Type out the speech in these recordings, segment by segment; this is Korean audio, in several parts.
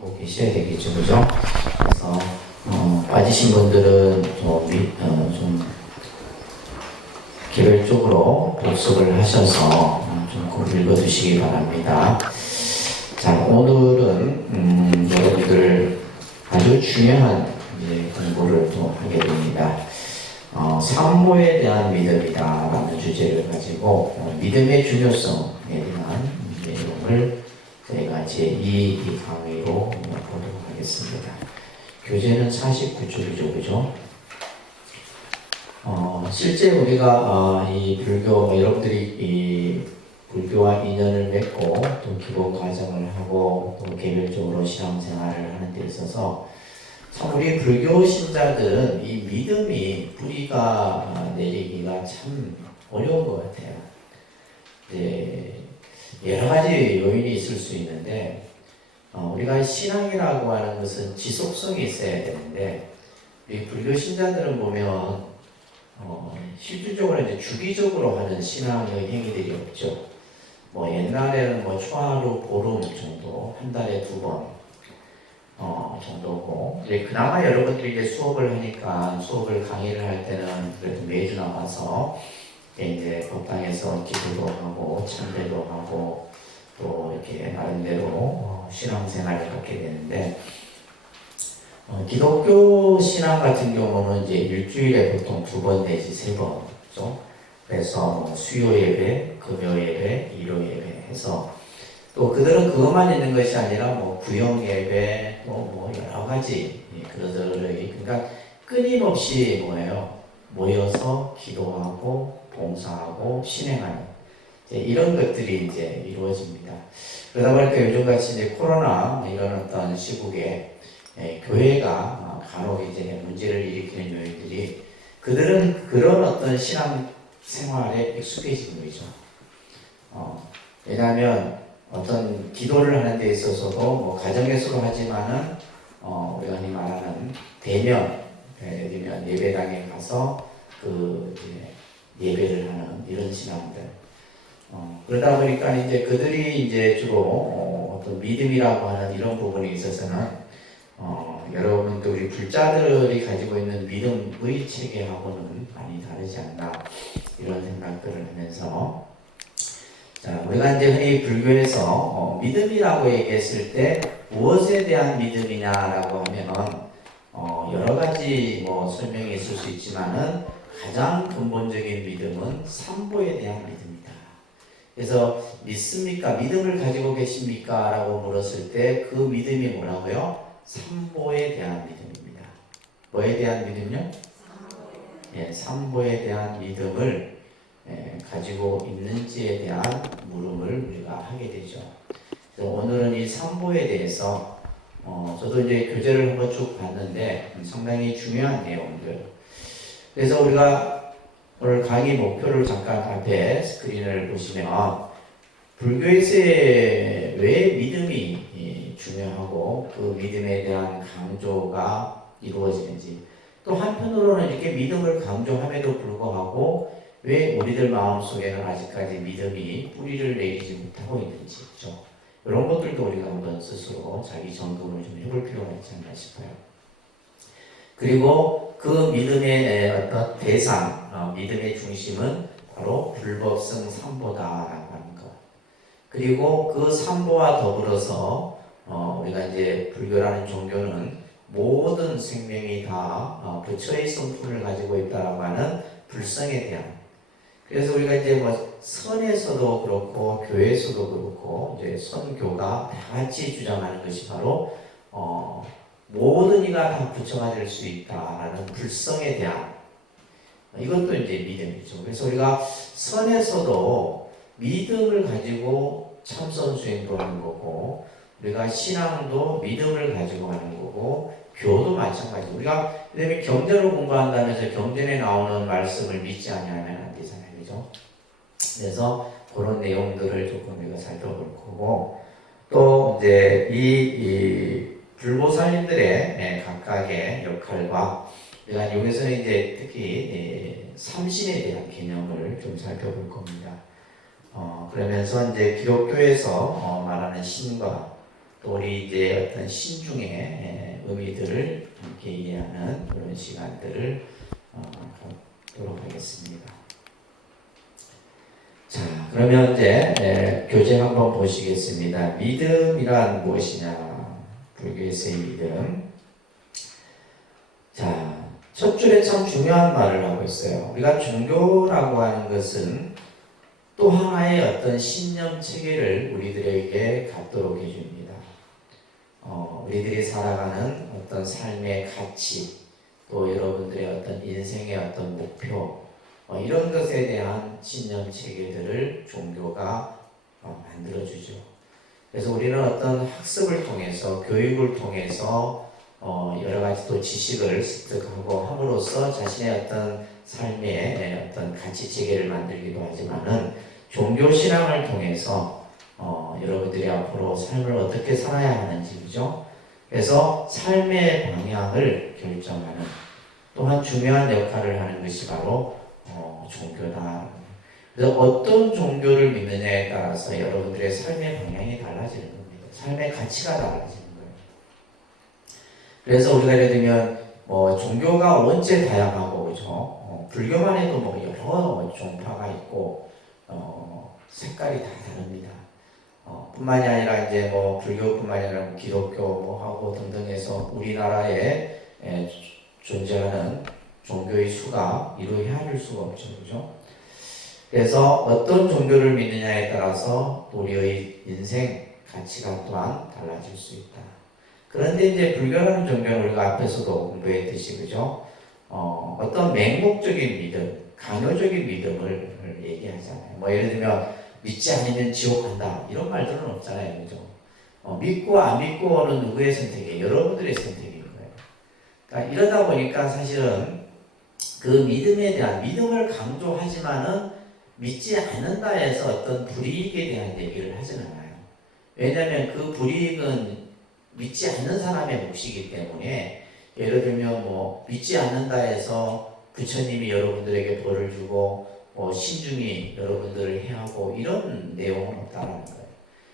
하고 계셔야 되겠죠, 그죠? 그래서 빠지신 분들은 좀 개별적으로 복습을 하셔서 좀 꼭 읽어두시기 바랍니다. 자, 오늘은 여러분들 아주 중요한 공부를 또 하게 됩니다. 산모에 대한 믿음이다 라는 주제를 가지고 믿음의 중요성에 대한 내용을 저희가 제2 강의로 보도록 하겠습니다. 교재는 49쪽이죠, 그죠? 실제 우리가 이 불교, 여러분들이 이 불교와 인연을 맺고 또 기본 과정을 하고 또 개별적으로 신앙생활을 하는 데 있어서 참 우리 불교 신자들은 이 믿음이 뿌리가 내리기가 참 어려운 것 같아요. 여러 가지 요인이 있을 수 있는데 우리가 신앙이라고 하는 것은 지속성이 있어야 되는데 이 불교 신자들은 보면 실질적으로 이제 주기적으로 하는 신앙의 행위들이 없죠. 옛날에는 초하루 보름 정도, 한 달에 2번 정도고, 그나마 여러분들이 이제 수업을 하니까 수업을 강의를 할 때는 그래도 매주 나와서 이제 법당에서 기도도 하고 참배도 하고 또 이렇게 나름대로 신앙생활을 갖게 되는데 기독교 신앙 같은 경우는 이제 일주일에 보통 2번 내지 3번죠. 그래서 수요 예배, 금요 예배, 일요 예배 해서 또 그들은 그것만 있는 것이 아니라 구역 예배 또 여러 가지 그들의 그러니까 끊임없이 모여서 기도하고 봉사하고 신행하는 이런 것들이 이제 이루어집니다. 그러다 보니까 요즘같이 이제 코로나 이런 어떤 시국에 교회가 간혹 이제 문제를 일으키는 요인들이 그들은 그런 어떤 신앙 생활에 익숙해진 거죠. 왜냐하면 어떤 기도를 하는 데 있어서도 가정에서도 하지만은 우리가 흔히 말하는 대면 예배당에 가서 예배를 하는 이런 신앙들. 그러다 보니까 이제 그들이 이제 주로 어떤 믿음이라고 하는 이런 부분에 있어서는 여러분들 우리 불자들이 가지고 있는 믿음의 체계하고는 많이 다르지 않나 이런 생각들을 하면서 자, 우리가 이제 흔히 불교에서 믿음이라고 얘기했을 때 무엇에 대한 믿음이냐라고 하면은 여러 가지 설명이 있을 수 있지만은 가장 근본적인 믿음은 삼보에 대한 믿음이다. 그래서 믿습니까? 믿음을 가지고 계십니까? 라고 물었을 때 그 믿음이 뭐라고요? 삼보에 대한 믿음입니다. 뭐에 대한 믿음요? 삼보에 대한 믿음을 가지고 있는지에 대한 물음을 우리가 하게 되죠. 그래서 오늘은 이 삼보에 대해서 저도 이제 교재를 한번 쭉 봤는데 상당히 중요한 내용들. 그래서 우리가 오늘 강의 목표를 잠깐 앞에 스크린을 보시면 불교에서 왜 믿음이 중요하고 그 믿음에 대한 강조가 이루어지는지 또 한편으로는 이렇게 믿음을 강조함에도 불구하고 왜 우리들 마음속에는 아직까지 믿음이 뿌리를 내리지 못하고 있는지 이런 것들도 우리가 한번 스스로 자기 점검을 좀 해볼 필요가 있지 않나 싶어요. 그리고 그 믿음의 어떤 대상, 믿음의 중심은 바로 불법성 삼보다라고 하는 것. 그리고 그 삼보와 더불어서 우리가 이제 불교라는 종교는 모든 생명이 다 부처의 성품을 가지고 있다라고 하는 불성에 대한. 그래서 우리가 이제 선에서도 그렇고 교회에서도 그렇고 이제 선교가 다 같이 주장하는 것이 바로 모든 이가 다 부처가 될 수 있다라는 불성에 대한 이것도 이제 믿음이죠. 그래서 우리가 선에서도 믿음을 가지고 참선 수행도 하는 거고 우리가 신앙도 믿음을 가지고 하는 거고 교도 마찬가지고 우리가 그다음에 경전을 공부한다면서 경전에 나오는 말씀을 믿지 아니하면 안 되잖아요, 그죠? 그래서 그런 내용들을 조금 우리가 살펴볼 거고 또 이제 이 불보살님들의 각각의 역할과 우리가 여기서는 이제 특히 삼신에 대한 개념을 좀 살펴볼 겁니다. 그러면서 이제 기독교에서 말하는 신과 또 우리 이제 어떤 신중의 의미들을 함께 이해하는 그런 시간들을 갖도록 하겠습니다. 자, 그러면 이제 교재 한번 보시겠습니다. 믿음이란 무엇이냐? 불교에서의 믿음. 자, 첫 줄에 참 중요한 말을 하고 있어요. 우리가 종교라고 하는 것은 또 하나의 어떤 신념 체계를 우리들에게 갖도록 해줍니다. 우리들이 살아가는 어떤 삶의 가치, 또 여러분들의 어떤 인생의 어떤 목표, 이런 것에 대한 신념 체계들을 종교가 만들어주죠. 그래서 우리는 어떤 학습을 통해서, 교육을 통해서 여러 가지 또 지식을 습득하고 함으로써 자신의 어떤 삶의 어떤 가치 체계를 만들기도 하지만은 종교 신앙을 통해서 여러분들이 앞으로 삶을 어떻게 살아야 하는지, 그죠? 그래서 삶의 방향을 결정하는 또한 중요한 역할을 하는 것이 바로 종교다. 그래서 어떤 종교를 믿느냐에 따라서 여러분들의 삶의 방향이 달라지는 겁니다. 삶의 가치가 달라지는 거예요. 그래서 우리가 예를 들면 종교가 원체 다양하고, 그죠? 불교만 해도 여러 종파가 있고 색깔이 다 다릅니다. 뿐만이 아니라 이제 불교뿐만이 아니라 기독교 하고 등등해서 우리나라에 존재하는 종교의 수가 이루 헤아릴 수가 없죠, 그죠? 그래서 어떤 종교를 믿느냐에 따라서 우리의 인생 가치가 또한 달라질 수 있다. 그런데 이제 불교라는 종교는 우리가 앞에서도 공부했듯이, 그죠? 어떤 맹목적인 믿음, 강요적인 믿음을 얘기하잖아요. 예를 들면 믿지 않으면 지옥 간다 이런 말들은 없잖아요, 그죠? 믿고 안 믿고는 누구의 선택이에요? 여러분들의 선택인 거예요. 그러니까 이러다 보니까 사실은 그 믿음에 대한 믿음을 강조하지만은 믿지 않는다 해서 어떤 불이익에 대한 얘기를 하지는 않아요. 왜냐하면 그 불이익은 믿지 않는 사람의 몫이기 때문에, 예를 들면 믿지 않는다 해서 부처님이 여러분들에게 벌을 주고 신중히 여러분들을 해하고 이런 내용은 없다는 거예요.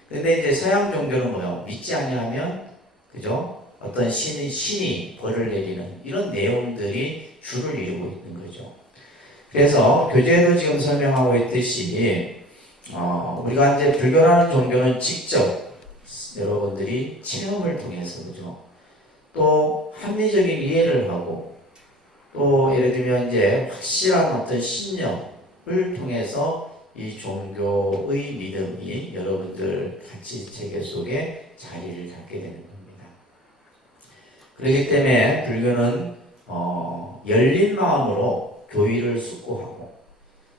근데 이제 서양 종교는 믿지 아니하면, 그죠? 어떤 신이 벌을 내리는 이런 내용들이 주를 이루고 있는 거죠. 그래서 교재에도 지금 설명하고 있듯이 우리가 이제 불교라는 종교는 직접 여러분들이 체험을 통해서, 그죠? 또 합리적인 이해를 하고, 또 예를 들면 이제 확실한 어떤 신념을 통해서 이 종교의 믿음이 여러분들 가치 체계 속에 자리를 갖게 되는 겁니다. 그렇기 때문에 불교는 열린 마음으로 교의를 숙고하고,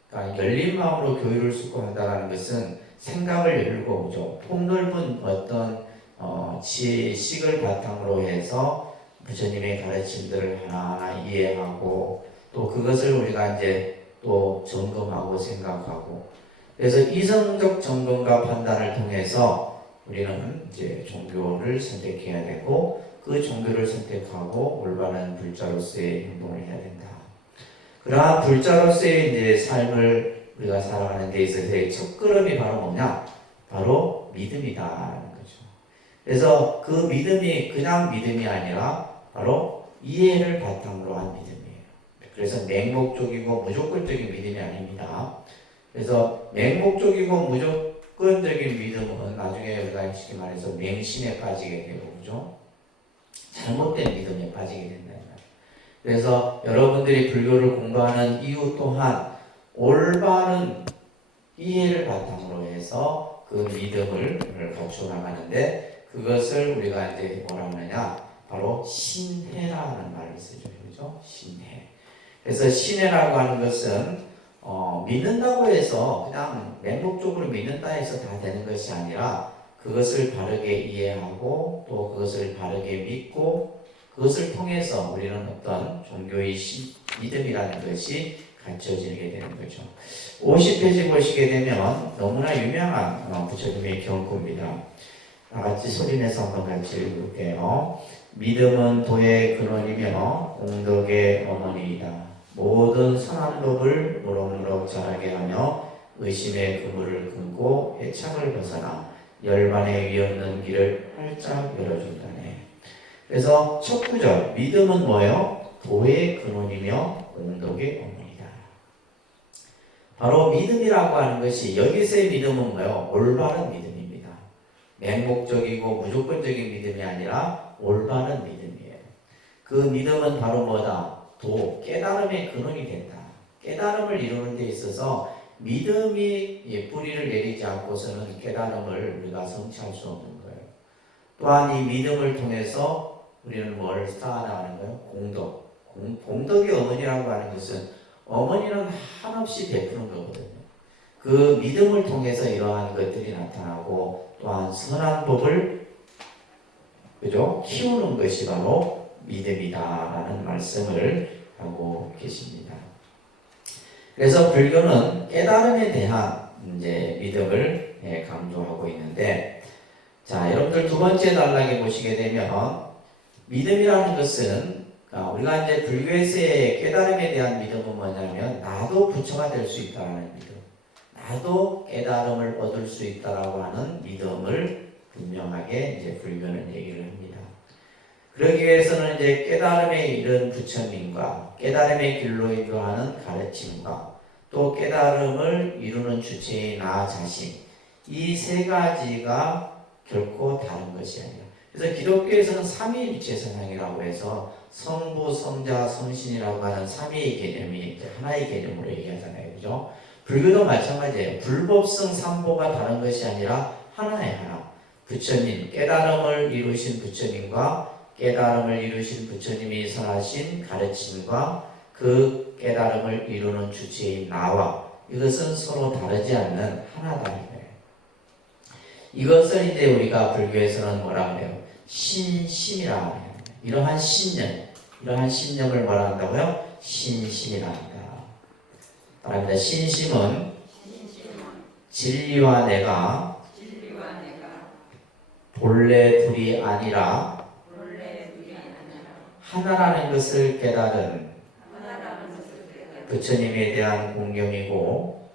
그러니까 열린 마음으로 교의를 숙고한다는 것은 생각을 열고, 그죠? 폭넓은 어떤 지식을 바탕으로 해서 부처님의 가르침들을 하나하나 이해하고, 또 그것을 우리가 이제 또 점검하고 생각하고, 그래서 이성적 점검과 판단을 통해서 우리는 이제 종교를 선택해야 되고, 그 종교를 선택하고 올바른 불자로서의 행동을 해야 된다. 그러한 불자로서의 이제 삶을 우리가 살아가는 데 있어서의 첫걸음이 바로 뭐냐? 바로 믿음이다라는 거죠. 그래서 그 믿음이 그냥 믿음이 아니라 바로 이해를 바탕으로 한 믿음이에요. 그래서 맹목적이고 무조건적인 믿음이 아닙니다. 그래서 맹목적이고 무조건적인 믿음은 나중에 우리가 쉽게 말해서 맹신에 빠지게 되고, 그죠? 잘못된 믿음에 빠지게 된다. 그래서 여러분들이 불교를 공부하는 이유 또한 올바른 이해를 바탕으로 해서 그 믿음을 갖추어 나가는데, 그것을 우리가 이제 뭐라 하느냐? 바로 신해라는 말을 쓰죠. 그죠? 신해. 그래서 신해라고 하는 것은 믿는다고 해서 그냥 맹목적으로 믿는다 해서 다 되는 것이 아니라, 그것을 바르게 이해하고 또 그것을 바르게 믿고, 그것을 통해서 우리는 어떤 종교의 믿음이라는 것이 갖춰지게 되는 거죠. 50페이지 보시게 되면 너무나 유명한 부처님의 경구입니다. 다같이 소리내서 한번 같이 읽을게요. 믿음은 도의 근원이며 공덕의 어머니이다. 모든 선한 법을 무럭무럭 자라게 하며 의심의 그물을 끊고 애착을 벗어나 열반의 위 없는 길을 활짝 열어준다네. 그래서 첫 구절 믿음은 뭐예요? 도의 근원이며 공덕의 어머니다. 바로 믿음이라고 하는 것이 여기서의 믿음은 뭐예요? 올바른 믿음입니다. 맹목적이고 무조건적인 믿음이 아니라 올바른 믿음이에요. 그 믿음은 바로 뭐다? 도, 깨달음의 근원이 된다. 깨달음을 이루는 데 있어서 믿음이 뿌리를 내리지 않고서는 깨달음을 우리가 성취할 수 없는 거예요. 또한 이 믿음을 통해서 우리는 뭘 쌓아나가는 거예요? 공덕. 공덕의 어머니라고 하는 것은 어머니는 한없이 베푸는 거거든요. 그 믿음을 통해서 이러한 것들이 나타나고 또한 선한 법을 그죠? 키우는 것이 바로 믿음이다라는 말씀을 하고 계십니다. 그래서 불교는 깨달음에 대한 이제 믿음을 강조하고 있는데, 자, 여러분들 두 번째 단락에 보시게 되면 믿음이라는 것은 우리가 이제 불교에서의 깨달음에 대한 믿음은 뭐냐면 나도 부처가 될 수 있다는 믿음, 나도 깨달음을 얻을 수 있다라고 하는 믿음을 분명하게 이제 불교는 얘기를 합니다. 그러기 위해서는 이제 깨달음에 이른 부처님과 깨달음의 길로 인도하는 가르침과 또 깨달음을 이루는 주체인 나 자신, 이 세 가지가 결코 다른 것이 아니라, 그래서 기독교에서는 삼위일체 세상이라고 해서 성부, 성자, 성신이라고 하는 삼위의 개념이 이제 하나의 개념으로 얘기하잖아요. 그죠? 불교도 마찬가지예요. 불법성 삼보가 다른 것이 아니라 하나의 하나. 부처님, 깨달음을 이루신 부처님과 깨달음을 이루신 부처님이 선하신 가르침과 그 깨달음을 이루는 주체인 나와 이것은 서로 다르지 않는 하나다는 거예요. 이것을 이제 우리가 불교에서는 뭐라 그래요? 신심이라 해요. 이러한 신념을 뭐라 한다고요? 신심이라 한다. 따라합니다. 신심은 진리와 내가 본래 둘이 아니라 하나라는 것을 깨달은 부처님에 대한 공경이고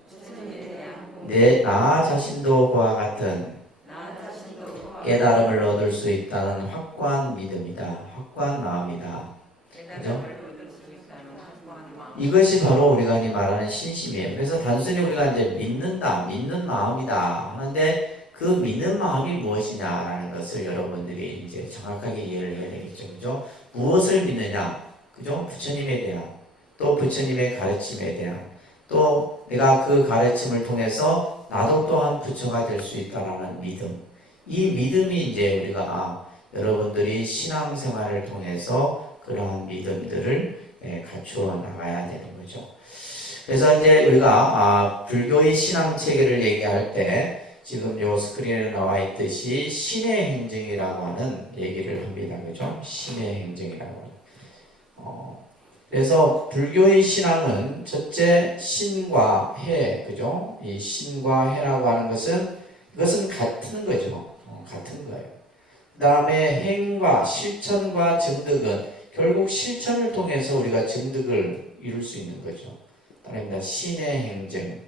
나 자신도 그와 같은 깨달음을 얻을 수 있다는 확고한 믿음이다. 확고한 마음이다. 그죠? 이것이 바로 우리가 말하는 신심이에요. 그래서 단순히 우리가 이제 믿는 마음이다 하는데 그 믿는 마음이 무엇이냐라는 것을 여러분들이 이제 정확하게 이해를 해야 되겠죠. 그죠? 무엇을 믿느냐? 그죠? 부처님에 대한, 또 부처님의 가르침에 대한, 또 내가 그 가르침을 통해서 나도 또한 부처가 될 수 있다라는 믿음. 이 믿음이 이제 우리가 여러분들이 신앙생활을 통해서 그러한 믿음들을 갖추어 나가야 되는 거죠. 그래서 이제 우리가 불교의 신앙 체계를 얘기할 때 지금 요 스크린에 나와 있듯이 신의 행정이라고 하는 얘기를 합니다. 그죠? 신의 행정이라고. 그래서 불교의 신앙은 첫째 신과 해, 그죠? 이 신과 해라고 하는 것은 이것은 같은 거죠. 같은 거예요. 그 다음에 행과 실천과 정득은 결국 실천을 통해서 우리가 정득을 이룰 수 있는 거죠. 따라합니다. 신의 행정.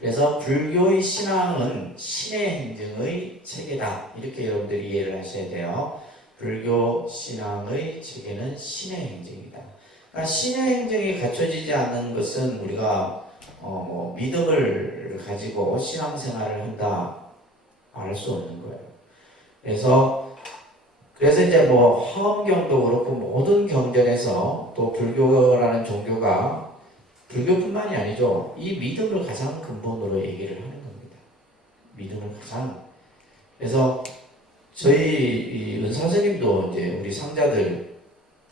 그래서 불교의 신앙은 신의 행정의 체계다. 이렇게 여러분들이 이해를 하셔야 돼요. 불교 신앙의 체계는 신의 행정이다. 그러니까 신의 행정이 갖춰지지 않는 것은 우리가 믿음을 가지고 신앙생활을 한다 알 수 없는 거예요. 그래서 이제 화엄경도 그렇고 모든 경전에서 또 불교라는 종교가 불교뿐만이 아니죠. 이 믿음을 가장 근본으로 얘기를 하는 겁니다. 믿음을 가장. 그래서 저희 은사스님도 이제 우리 상자들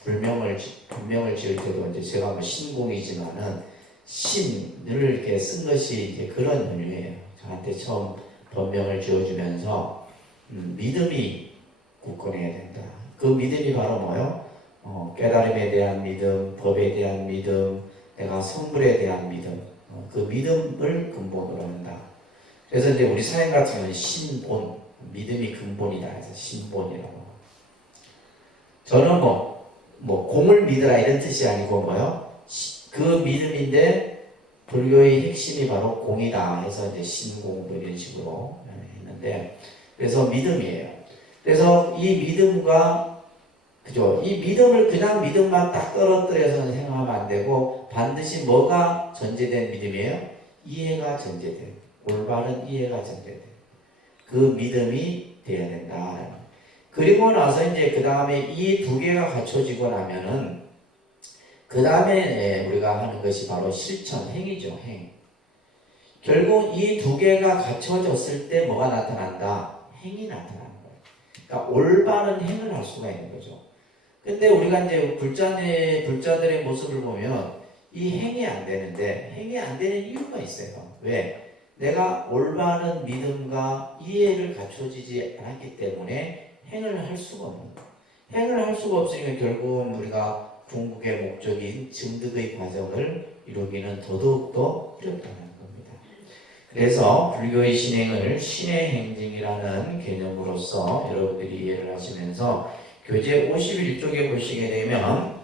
불명을 지을 때도 이제 제가 신공이지만은 신을 이렇게 쓴 것이 이제 그런 의미예요. 저한테 처음 법명을 지어주면서 믿음이 굳건해야 된다. 그 믿음이 바로 뭐요? 깨달음에 대한 믿음, 법에 대한 믿음, 내가 성불에 대한 믿음, 그 믿음을 근본으로 한다. 그래서 이제 우리 사행 같은 경우는 신본, 믿음이 근본이다 해서 신본이라고. 저는 공을 믿으라 이런 뜻이 아니고 그 믿음인데 불교의 핵심이 바로 공이다 해서 이제 신공 이런 식으로 있는데, 그래서 믿음이에요. 그래서 이 믿음과, 그죠? 이 믿음을 그냥 믿음만 딱 떨어뜨려서 생각하면 안 되고, 반드시 뭐가 전제된 믿음이에요? 이해가 전제된, 올바른 이해가 전제된 그 믿음이 되어야 된다. 그리고 나서 이제 그 다음에 이 두 개가 갖춰지고 나면은 그 다음에 우리가 하는 것이 바로 실천, 행위죠. 행. 결국 이 두 개가 갖춰졌을 때 뭐가 나타난다? 행이 나타나는 거예요. 그러니까 올바른 행을 할 수가 있는 거죠. 근데 우리가 이제 불자들의 모습을 보면 이 행이 안 되는데, 행이 안 되는 이유가 있어요. 왜? 내가 올바른 믿음과 이해를 갖춰지지 않았기 때문에 행을 할 수가 없는 거예요. 행을 할 수가 없으니까 결국은 우리가 궁극의 목적인 증득의 과정을 이루기는 더더욱더 어렵다는 겁니다. 그래서 불교의 신행을 신의 행징이라는 개념으로서 여러분들이 이해를 하시면서 교재 51쪽에 보시게 되면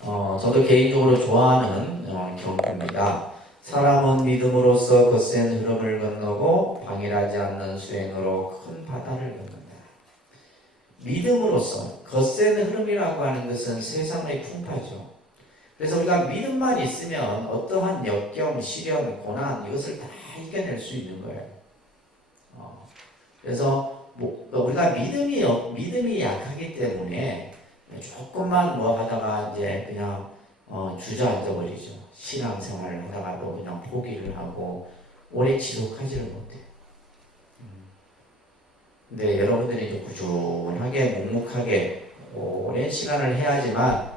저도 개인적으로 좋아하는 경구입니다. 사람은 믿음으로써 거센 흐름을 건너고 방일하지 않는 수행으로 큰 바다를 건넌다. 믿음으로써 거센 흐름이라고 하는 것은 세상의 풍파죠. 그래서 우리가 믿음만 있으면 어떠한 역경, 시련, 고난 이것을 다 이겨낼 수 있는 거예요. 그래서 우리가 믿음이 약하기 때문에 조금만 뭐 하다가 이제 그냥 주저앉아 버리죠. 신앙생활을 하다가도 그냥 포기를 하고 오래 지속하지를 못해요. 근데 여러분들이 이제 꾸준하게 묵묵하게 오랜 시간을 해야지만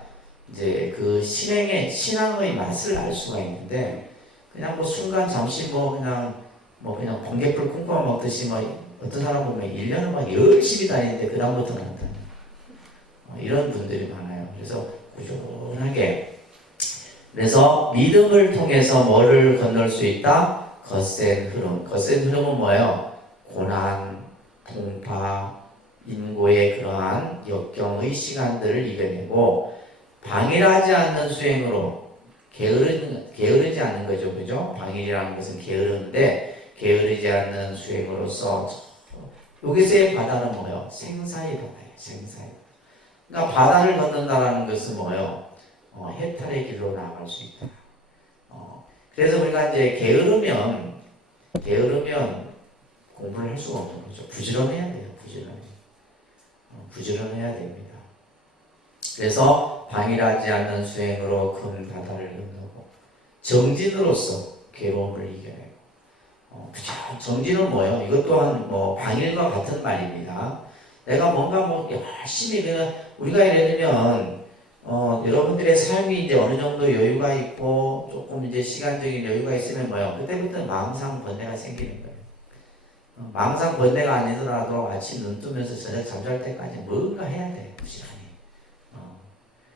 이제 그 신앙의 맛을 알 수가 있는데, 그냥 뭐 순간 잠시 그냥 번개불 꿈꿔 먹듯이 어떤 사람 보면 1년을 막 열심히 다니는데 그 다음부터는 안 다녀요. 이런 분들이 많아요. 그래서 꾸준하게, 그래서 믿음을 통해서 뭐를 건널 수 있다? 거센 흐름. 거센 흐름은 뭐예요? 고난, 풍파, 인고의 그러한 역경의 시간들을 이겨내고 방일하지 않는 수행으로 게으르지 않는 거죠. 그죠? 방일이라는 것은 게으른데 게으르지 않는 수행으로서 여기서의 바다는 뭐예요? 생사의 바다예요. 생사의 바다. 그러니까 바다를 건넌다라는 것은 뭐예요? 해탈의 길로 나아갈 수 있다. 그래서 우리가 이제 게으르면 공부를 할 수가 없는 거죠. 부지런해야 돼요. 부지런해야 됩니다. 그래서 방일하지 않는 수행으로 큰 바다를 건너고 정진으로서 괴로움을 이겨내고. 정진은 뭐예요? 이것 또한 방일과 같은 말입니다. 내가 뭔가 열심히 우리가 예를 들면 여러분들의 삶이 이제 어느 정도 여유가 있고 조금 이제 시간적인 여유가 있으면 뭐예요? 그때부터 마음상 번뇌가 생기는 거예요. 마음상 번뇌가 아니더라도 아침 눈 뜨면서 저녁 잠잘 때까지 뭔가 해야 돼. 부지런히.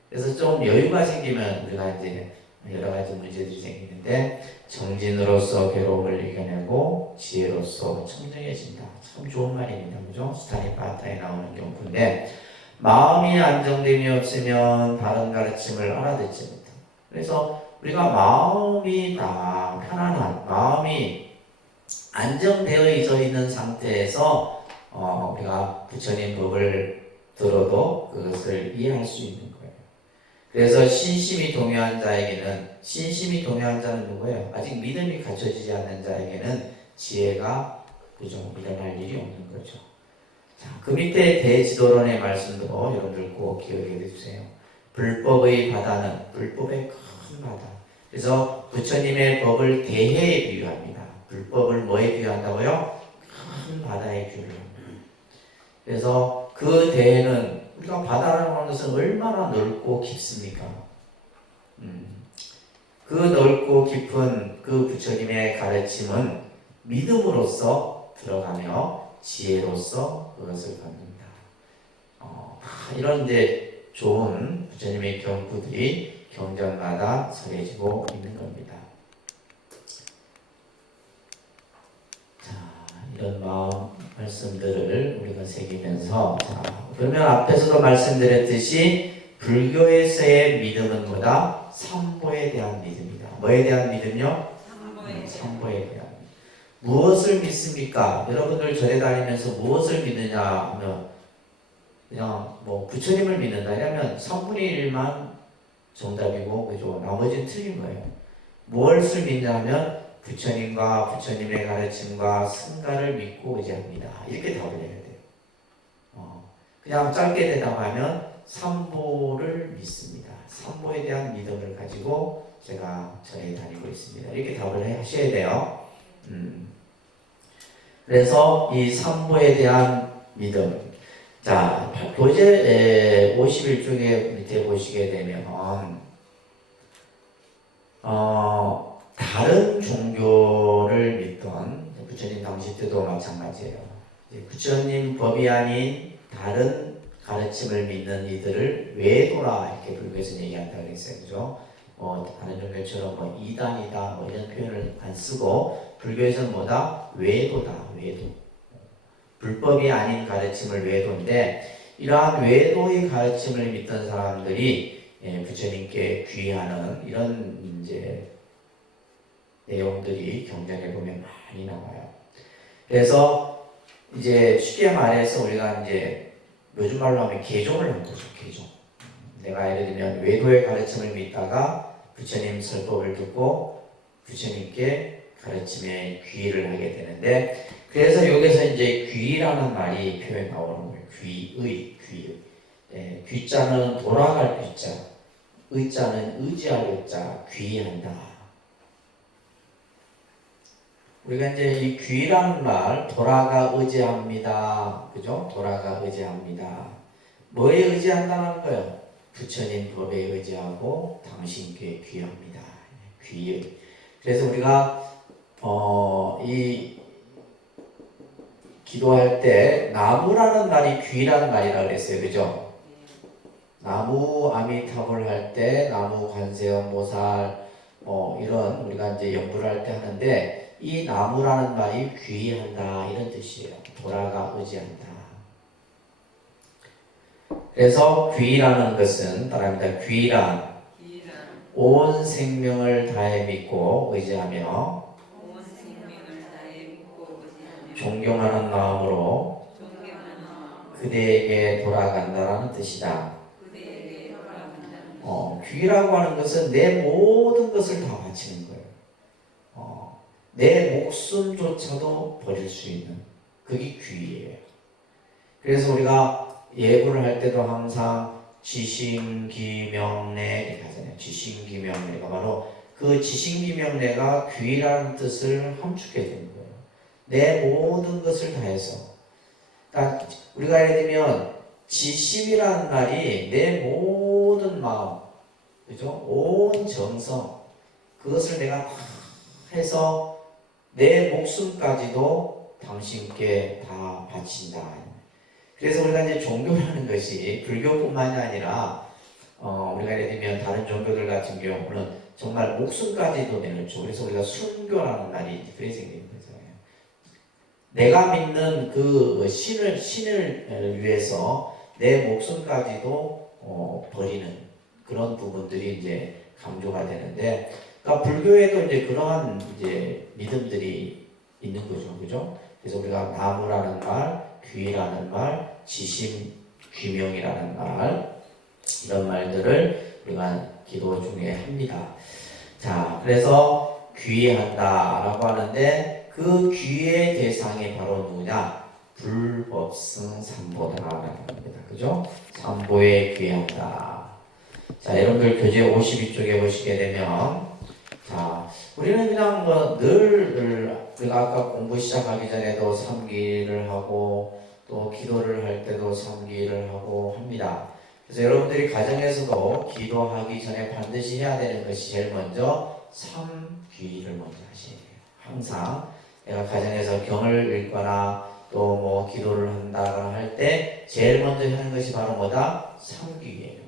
그래서 좀 여유가 생기면 우리가 이제 여러 가지 문제들이 생기는데, 정진으로서 괴로움을 이겨내고 지혜로서 청정해진다. 참 좋은 말입니다. 그죠? 스타니파타에 나오는 경우인데, 마음이 안정됨이 없으면 바른 가르침을 알아듣지 못한다. 그래서 우리가 마음이 다 편안한, 마음이 안정되어 있는 상태에서 우리가 부처님 법을 들어도 그것을 이해할 수 있는 거예요. 그래서 신심이 동요한 자는 누구예요? 아직 믿음이 갖춰지지 않는 자에게는 지혜가 일어날 일이 없는 거죠. 자, 그 밑에 대지도론의 말씀도 여러분들 꼭 기억해 주세요. 불법의 바다는 불법의 큰 바다. 그래서 부처님의 법을 대해에 비유합니다. 불법을 뭐에 비유한다고요? 큰 바다에 비유합니다. 그래서 그 대해는 우리가 바다라고 하는 것은 얼마나 넓고 깊습니까? 그 넓고 깊은 그 부처님의 가르침은 믿음으로써 들어가며 지혜로써 그것을 갖는다. 이런 이제 좋은 부처님의 경구들이 경전마다 설해지고 있는 겁니다. 자, 이런 말씀들을 우리가 새기면서, 그러면 앞에서도 말씀드렸듯이 불교에서의 믿음은 뭐다? 삼보에 대한 믿음이다. 뭐에 대한 믿음요? 삼보에 대한 믿음. 무엇을 믿습니까? 여러분들 절에 다니면서 무엇을 믿느냐 하면 그냥 뭐 부처님을 믿는다 이러면 3분의 1만 정답이고 그죠? 나머지는 틀린 거예요. 무엇을 믿냐면 부처님과 부처님의 가르침과 승가를 믿고 의지합니다. 이렇게 답을 해야 돼요. 그냥 짧게 대답하면 삼보를 믿습니다. 삼보에 대한 믿음을 가지고 제가 절에 다니고 있습니다. 이렇게 답을 하셔야 돼요. 그래서 이 삼보에 대한 믿음. 자, 교재 51쪽에 밑에 보시게 되면 다른 종교를 믿던 부처님 당시 때도 마찬가지예요. 부처님 법이 아닌 다른 가르침을 믿는 이들을 외도라 이렇게 불교에서 얘기한다고 그랬어요. 그죠? 다른 종교처럼 뭐 이단이다 뭐 이런 표현을 안 쓰고 불교에서는 뭐다? 외도다. 외도. 불법이 아닌 가르침을 외도인데 이러한 외도의 가르침을 믿던 사람들이 부처님께 귀의하는 이런 이제 내용들이 경전에 보면 많이 나와요. 그래서 이제 쉽게 말해서 우리가 이제 요즘 말로 하면 개종을 한 거죠. 개종. 내가 예를 들면 외도의 가르침을 믿다가 부처님 설법을 듣고 부처님께 가르침에 귀의를 하게 되는데 그래서 여기서 이제 귀라는 말이 표현 나오는 거예요. 귀의. 귀자는 돌아갈 귀자, 의자는 의지할 의자, 귀의한다. 우리가 이제 이 귀라는 말, 돌아가 의지합니다. 그죠? 돌아가 의지합니다. 뭐에 의지한다는 거예요? 부처님 법에 의지하고 당신께 귀합니다. 귀의. 그래서 우리가 이 기도할 때 나무라는 말이 귀라는 말이라고 그랬어요. 그죠? 나무 아미타불 할 때 나무 관세음 모살 이런 우리가 이제 연부를 할 때 하는데 이 나무라는 말이 귀한다 이런 뜻이에요. 돌아가 의지한다. 그래서 귀라는 것은 따라합니다. 귀란 온 생명을 다해 믿고 의지하며 존경하는 마음으로 그대에게 돌아간다라는 뜻이다. 귀라고 하는 것은 내 모든 것을 다 바치는 거예요. 내 목숨조차도 버릴 수 있는 그게 귀예요. 그래서 우리가 예불을 할 때도 항상 지심기명례 이렇게 하잖아요. 지심기명례가 바로 그 지심기명례가 귀라는 뜻을 함축해 주는 거예요. 내 모든 것을 다해서. 그러니까 우리가 예를 들면 지심이라는 말이 내 모든 마음, 그죠? 온 정성, 그것을 내가 다 해서 내 목숨까지도 당신께 다 바친다. 그래서 우리가 이제 종교라는 것이 불교뿐만이 아니라 우리가 예를 들면 다른 종교들 같은 경우는 정말 목숨까지도 내놓죠. 그래서 우리가 순교라는 말이 그래서 생긴 거잖아요. 내가 믿는 그 신을 위해서 내 목숨까지도 버리는 그런 부분들이 이제 강조가 되는데, 그러니까 불교에도 이제 그러한 이제 믿음들이 있는 거죠, 그죠? 그래서 우리가 나무라는 말, 귀라는 말, 지심, 귀명이라는 말, 이런 말들을 우리가 기도 중에 합니다. 자, 그래서 귀의한다라고 하는데 그 귀의 대상이 바로 누구냐? 불법승 삼보다라는 겁니다. 그죠? 삼보에 귀의한다. 자, 여러분들 교재 52쪽에 보시게 되면, 자, 우리는 그냥 우리가 아까 공부 시작하기 전에도 삼기를 하고 또 기도를 할 때도 삼기를 하고 합니다. 그래서 여러분들이 가정에서도 기도하기 전에 반드시 해야 되는 것이 제일 먼저 삼귀를 먼저 하셔야 돼요. 항상 내가 가정에서 경을 읽거나 또 뭐 기도를 한다거나 할 때 제일 먼저 하는 것이 바로 뭐다? 삼귀예요.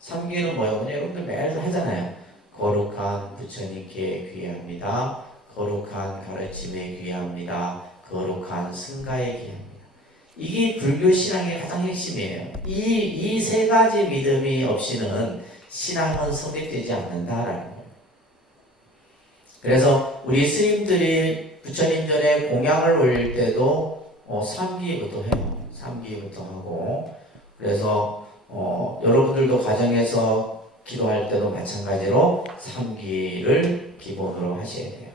삼귀는 뭐예요? 여러분들 매일 하잖아요. 거룩한 부처님께 귀합니다. 거룩한 가르침에 귀합니다. 거룩한 승가에 귀합니다. 이게 불교 신앙의 가장 핵심이에요. 이 세 가지 믿음이 없이는 신앙은 성립되지 않는다라는 거예요. 그래서 우리 스님들이 부처님 전에 공양을 올릴 때도 삼기부터 해요. 삼기부터 하고 그래서 여러분들도 가정에서 기도할 때도 마찬가지로 삼기를 기본으로 하셔야 돼요.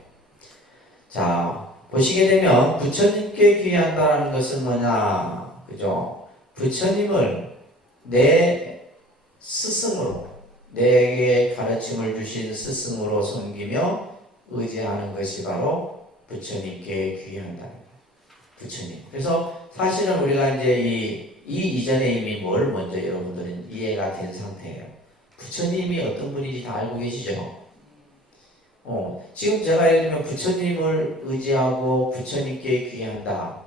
자, 보시게 되면 부처님께 귀한다는 것은 뭐냐? 그죠? 부처님을 내 스승으로, 내게 가르침을 주신 스승으로 섬기며 의지하는 것이 바로 부처님께 귀한다는 거예요. 부처님. 그래서 사실은 우리가 이제 이 이전에 이미 뭘 먼저 여러분들은 이해가 된 상태예요. 부처님이 어떤 분인지 다 알고 계시죠? 지금 제가 예를 들면 부처님을 의지하고 부처님께 귀한다.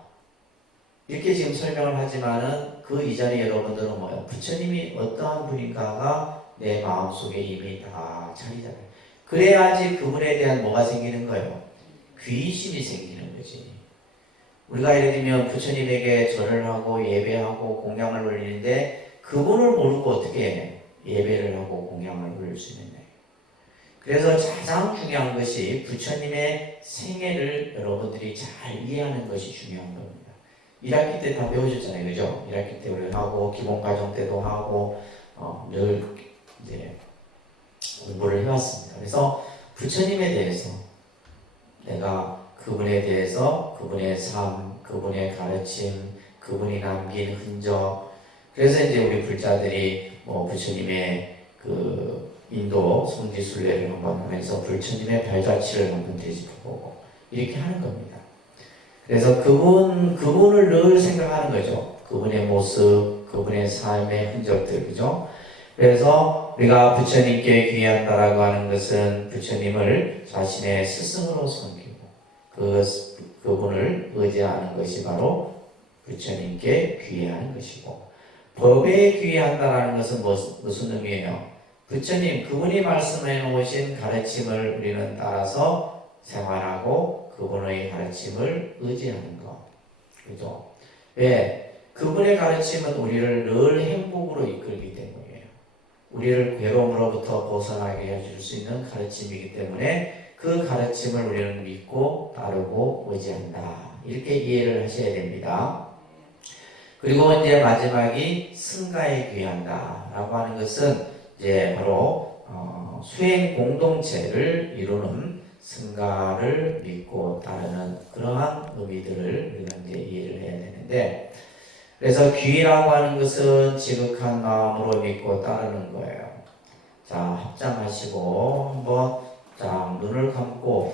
이렇게 지금 설명을 하지만은 그 이전에 여러분들은 뭐예요? 부처님이 어떠한 분인가가 내 마음속에 이미 다 차리잖아요. 그래야지 그분에 대한 뭐가 생기는 거예요? 귀심이 생기는 거지. 우리가 예를 들면 부처님에게 절을 하고 예배하고 공양을 올리는데 그분을 모르고 어떻게 예배를 하고 공양을 올릴 수 있느냐. 그래서 가장 중요한 것이 부처님의 생애를 여러분들이 잘 이해하는 것이 중요한 겁니다. 1학기 때 다 배우셨잖아요. 그죠? 1학기 때 우리 하고 기본과정 때도 하고 늘 이제 공부를 해왔습니다. 그래서 부처님에 대해서 내가 그분에 대해서 그분의 삶, 그분의 가르침, 그분이 남긴 흔적. 그래서 이제 우리 불자들이 부처님의 그 인도 성지순례를 한번 하면서 부처님의 발자취를 한번 되짚어보고 이렇게 하는 겁니다. 그래서 그분을 늘 생각하는 거죠. 그분의 모습, 그분의 삶의 흔적들, 그죠? 그래서 우리가 부처님께 귀한다라고 하는 것은 부처님을 자신의 스승으로 섬기고 그분을 의지하는 것이 바로 부처님께 귀하는 것이고, 법에 귀한다라는 것은 무슨 의미예요? 부처님, 그분이 말씀해 놓으신 가르침을 우리는 따라서 생활하고 그분의 가르침을 의지하는 것. 그죠? 왜? 그분의 가르침은 우리를 늘 행복으로 이끌기 때문이에요. 우리를 괴로움으로부터 벗어나게 해줄 수 있는 가르침이기 때문에 그 가르침을 우리는 믿고 따르고 의지한다. 이렇게 이해를 하셔야 됩니다. 그리고 이제 마지막이 승가에 귀한다 라고 하는 것은 이제 바로 수행 공동체를 이루는 승가를 믿고 따르는 그러한 의미들을 우리가 이제 이해를 해야 되는데, 그래서 귀라고 하는 것은 지극한 마음으로 믿고 따르는 거예요. 자, 합장하시고 한번 자 눈을 감고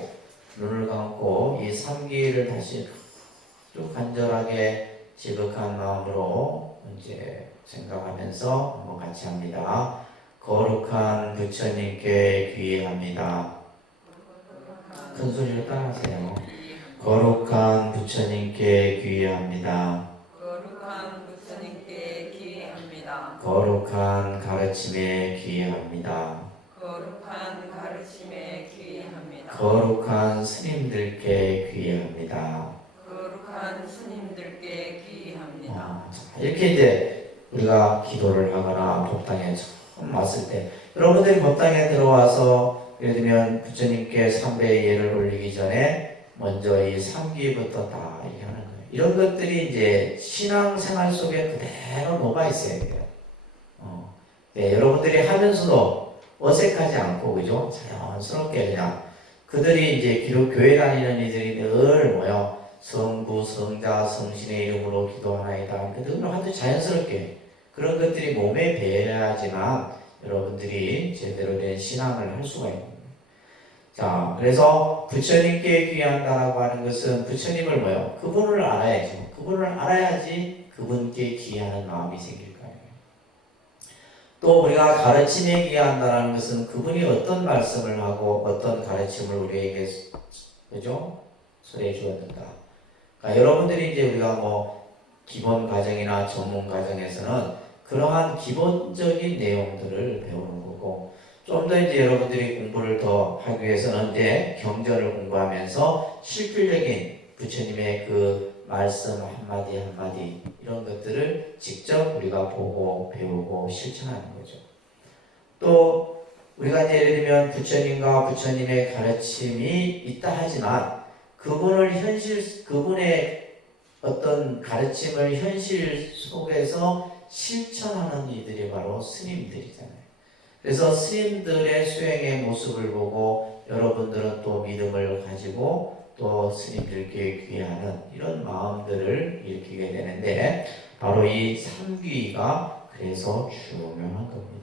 이 삼기를 다시 쭉 간절하게 지극한 마음으로 이제 생각하면서 한번 같이 합니다. 거룩한 부처님께 귀의합니다. 큰 소리로 따라하세요. 거룩한 부처님께 귀의합니다. 거룩한 부처님께 귀의합니다. 거룩한 가르침에 귀의합니다. 거룩한 가르침에 귀의합니다. 거룩한 스님들께 귀의합니다. 거룩한 스님들께 귀의합니다. 이렇게 이제 우리가 기도를 하거나 법당에 처음 왔을 때, 여러분들이 법당에 들어와서 예를 들면 부처님께 삼배의 예를 올리기 전에 먼저 이 삼기부터 다 이렇게 하는 거예요. 이런 것들이 이제 신앙생활 속에 그대로 녹아 있어야 돼요. 네, 여러분들이 하면서도 어색하지 않고, 그죠? 자연스럽게 그냥 그들이 이제 교회 다니는 이들이 늘 성부, 성자, 성신의 이름으로 기도하나이다. 늘 아주 자연스럽게 그런 것들이 몸에 배어야지만 여러분들이 제대로 된 신앙을 할 수가 있는 거예요. 자, 그래서 부처님께 귀한다라고 하는 것은 부처님을 그분을 알아야죠. 그분을 알아야지 그분께 귀하는 마음이 생길 거예요. 또 우리가 가르침에 귀한다라는 것은 그분이 어떤 말씀을 하고 어떤 가르침을 우리에게 그죠? 소개해 주었는가. 그러니까 여러분들이 이제 우리가 기본 과정이나 전문 과정에서는 그러한 기본적인 내용들을 배우는 거고, 좀 더 이제 여러분들이 공부를 더 하기 위해서는 이제 경전을 공부하면서 실질적인 부처님의 그 말씀 한마디 한마디 이런 것들을 직접 우리가 보고 배우고 실천하는 거죠. 또 우리가 이제 예를 들면 부처님과 부처님의 가르침이 있다 하지만 그분의 어떤 가르침을 현실 속에서 실천하는 이들이 바로 스님들이잖아요. 그래서 스님들의 수행의 모습을 보고 여러분들은 또 믿음을 가지고 또 스님들께 귀하는 이런 마음들을 일으키게 되는데 바로 이 삼귀가 그래서 중요한 겁니다.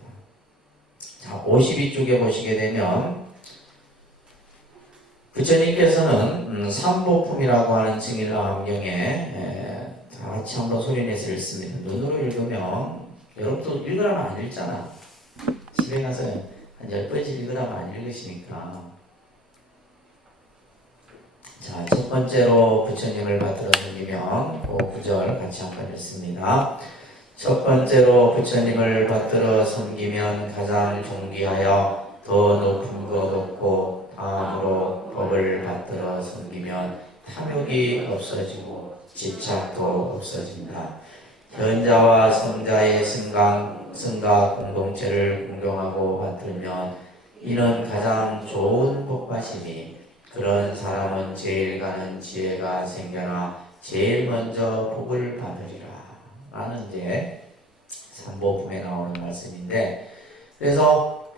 자, 52쪽에 보시게 되면 부처님께서는 삼보품이라고 하는 증일라암경에 다 같이 한번 소리내서 읽습니다. 눈으로 읽으면 여러분도 읽으라면 안 읽잖아. 집에 가서 한 10번씩 읽으라면 안 읽으시니까. 자, 첫 번째로 부처님을 받들어 섬기면 그 구절 같이 한번 읽습니다. 첫 번째로 부처님을 받들어 섬기면 가장 존귀하여 더 높은 것 없고 다음으로 법을 받들어 섬기면 탐욕이 없어지고 집착도 없어진다. 현자와 성자의 승가 공동체를 공경하고 받들면 이는 가장 좋은 법밭이니 그런 사람은 제일 가는 지혜가 생겨나 제일 먼저 복을 받으리라 라는 이제 삼보품에 나오는 말씀인데, 그래서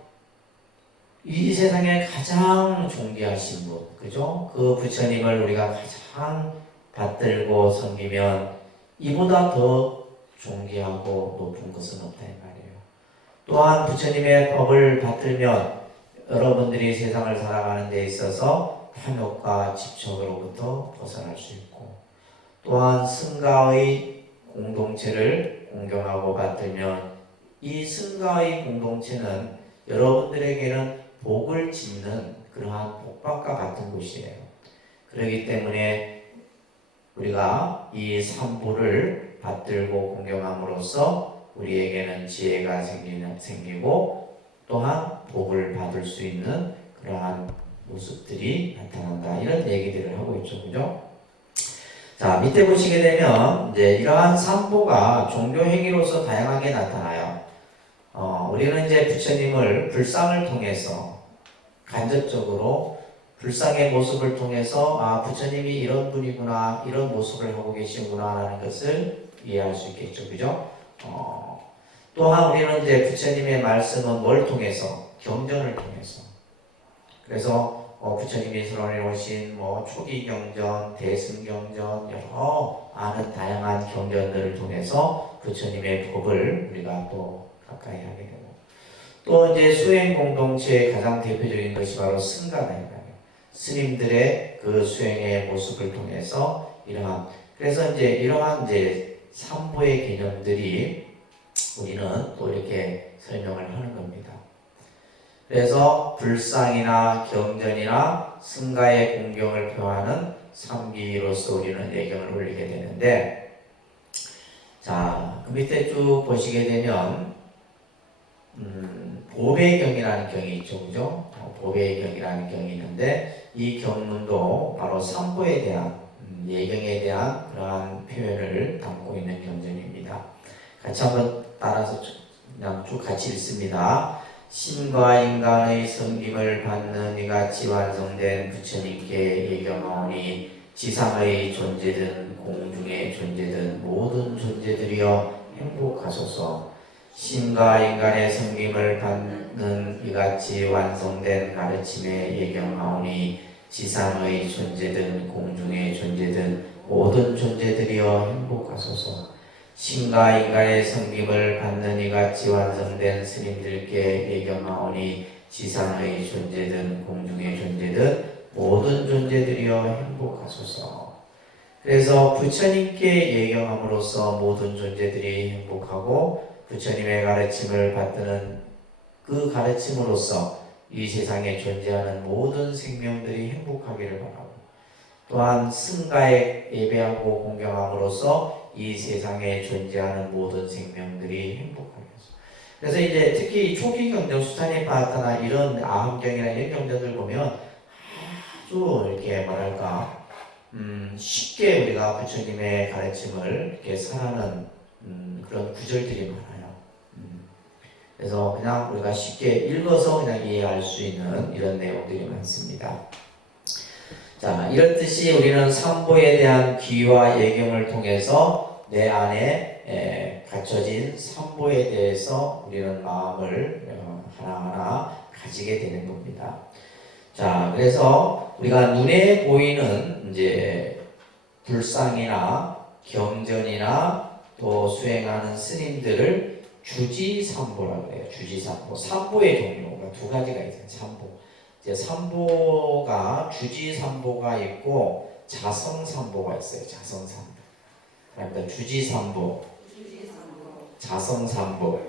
이 세상에 가장 존귀하신 분, 그죠? 그 부처님을 우리가 가장 받들고 섬기면 이보다 더 존귀하고 높은 것은 없다 이 말이에요. 또한 부처님의 법을 받들면 여러분들이 세상을 살아가는 데 있어서 탐욕과 집착으로부터 벗어날 수 있고, 또한 승가의 공동체를 공경하고 받들면 이 승가의 공동체는 여러분들에게는 복을 짓는 그러한 복밭과 같은 곳이에요. 그렇기 때문에 우리가 이 삼보를 받들고 공경함으로써 우리에게는 지혜가 생기고 또한 복을 받을 수 있는 그러한 모습들이 나타난다. 이런 얘기들을 하고 있죠. 그죠? 자, 밑에 보시게 되면 이제 이러한 삼보가 종교 행위로서 다양하게 나타나요. 우리는 이제 부처님을 불상을 통해서 간접적으로 불상의 모습을 통해서 아, 부처님이 이런 분이구나, 이런 모습을 하고 계시구나 라는 것을 이해할 수 있겠죠. 그죠? 또한 우리는 이제 부처님의 말씀은 뭘 통해서? 경전을 통해서. 그래서 부처님이 선언해 오신 초기 경전, 대승 경전, 여러 많은 다양한 경전들을 통해서 부처님의 법을 우리가 또 가까이 하게 되고, 또 이제 수행 공동체의 가장 대표적인 것이 바로 승가다. 스님들의 그 수행의 모습을 통해서 그래서 이제 이러한 이제 삼보의 개념들이 우리는 또 이렇게 설명을 하는 겁니다. 그래서 불상이나 경전이나 승가의 공경을 표하는 삼기로서 우리는 예경을 올리게 되는데, 자, 그 밑에 쭉 보시게 되면 보배경이라는 경이 있죠, 그죠? 보배경이라는 경이 있는데 이 경문도 바로 삼보에 대한 예경에 대한 그러한 표현을 담고 있는 경전입니다. 같이 한번 따라서 그냥 쭉 같이 읽습니다. 신과 인간의 섬김을 받는 이같이 완성된 부처님께 예경하오니 지상의 존재든 공중의 존재든 모든 존재들이여 행복하소서. 신과 인간의 섬김을 받는 이같이 완성된 가르침에 예경하오니 지상의 존재든 공중의 존재든 모든 존재들이여 행복하소서. 신과 인간의 섬김을 받는 이같이 완성된 스님들께 예경하오니 지상의 존재든 공중의 존재든 모든 존재들이여 행복하소서. 그래서 부처님께 예경함으로써 모든 존재들이 행복하고 부처님의 가르침을 받드는 그 가르침으로써 이 세상에 존재하는 모든 생명들이 행복하기를 바라고, 또한 승가에 예배하고 공경함으로써 이 세상에 존재하는 모든 생명들이 행복하게 해서. 그래서 이제 특히 초기 경전, 수타니파타나 이런 아함경이나 이런 경전들 보면 아주 이렇게 뭐랄까 쉽게 우리가 부처님의 가르침을 이렇게 살아는 그런 구절들이 많아요. 그래서 그냥 우리가 쉽게 읽어서 그냥 이해할 수 있는 이런 내용들이 많습니다. 자, 이렇듯이 우리는 삼보에 대한 귀와 예경을 통해서 내 안에 갖춰진 삼보에 대해서 우리는 마음을 하나하나 가지게 되는 겁니다. 자, 그래서 우리가 눈에 보이는 이제 불상이나 경전이나 또 수행하는 스님들을 주지삼보라고 해요. 주지삼보. 삼보의 종류가 두 가지가 있어요. 삼보. 이제 삼보가 주지삼보가 있고 자성삼보가 있어요. 자성삼보. 그러니까 주지삼보, 자성삼보.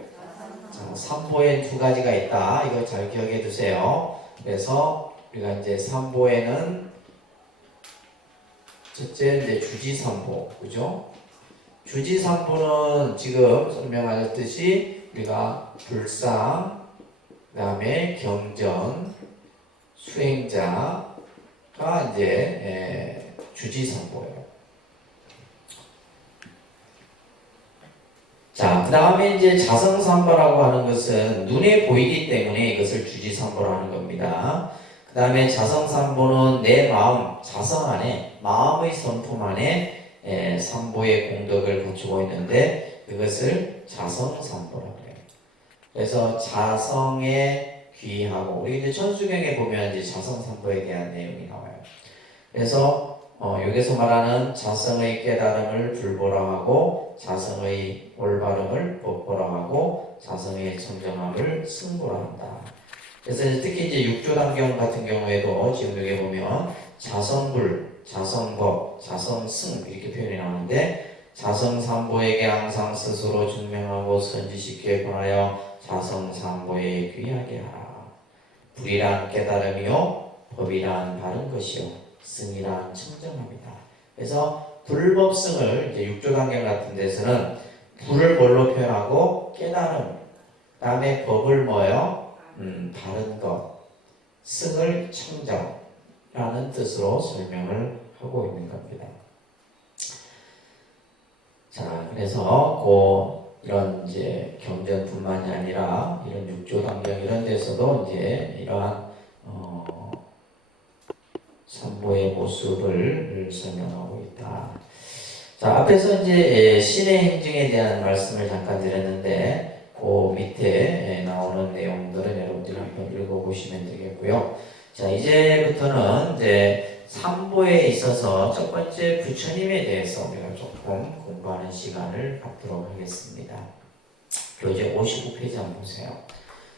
자, 삼보에 두 가지가 있다. 이거 잘 기억해 두세요. 그래서 우리가 이제 삼보에는 첫째 이제 주지삼보, 그죠? 주지삼보는 지금 설명하셨듯이 우리가 불상, 그다음에 경전, 수행자가 이제 주지삼보예요. 자, 그 다음에 이제 자성삼보라고 하는 것은 눈에 보이기 때문에 이것을 주지삼보라고 하는 겁니다. 그 다음에 자성삼보는 내 마음, 자성 안에, 마음의 성품 안에 삼보의 공덕을 갖추고 있는데 그것을 자성삼보라고 해요. 그래서 자성에 귀하고, 우리 이제 천수경에 보면 이제 자성삼보에 대한 내용이 나와요. 그래서 여기서 말하는 자성의 깨달음을 불보라 하고, 자성의 올바름을 법보라 하고, 자성의 청정함을 승보라 한다. 그래서 특히 이제 육조단경 같은 경우에도 지금 여기 보면 자성불, 자성법, 자성승 이렇게 표현이 나오는데, 자성삼보에게 항상 스스로 증명하고 선지시키게 권하여 자성삼보에 귀하게 하라. 불이란 깨달음이요, 법이란 바른 것이요, 승이란 청정함이다. 그래서 불법승을 이제 육조단경 같은 데서는 불을 뭘로 표현하고 깨달음, 다음에 법을 뭐요? 바른 것, 승을 청정라는 뜻으로 설명을 하고 있는 겁니다. 자, 그래서 이런 이제 경전뿐만이 아니라 이런 육조단경 이런 데서도 이제 이러한 삼보의 모습을 설명하고 있다. 자, 앞에서 이제 신의 행증에 대한 말씀을 잠깐 드렸는데, 그 밑에 나오는 내용들은 여러분들이 한번 읽어보시면 되겠고요. 자, 이제부터는 이제 삼보에 있어서 첫 번째 부처님에 대해서 우리가 조금 공부하는 시간을 갖도록 하겠습니다. 그리고 이제 59페이지 한번 보세요.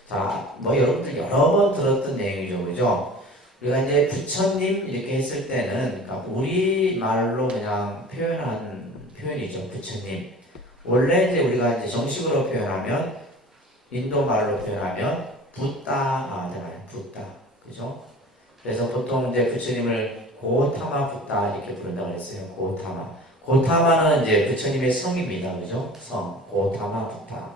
자, 뭐 여러분들 여러 번 들었던 내용이죠, 그죠? 우리가 이제 부처님 이렇게 했을 때는, 그러니까 우리 말로 그냥 표현한 표현이죠, 부처님. 원래 이제 우리가 이제 정식으로 표현하면, 인도 말로 표현하면 붓다잖아요. 붓다, 그죠? 그래서 보통 이제 부처님을 고타마 붓다 이렇게 부른다고 그랬어요. 고타마. 고타마는 이제 부처님의 성입니다, 그죠? 성 고타마 붓다.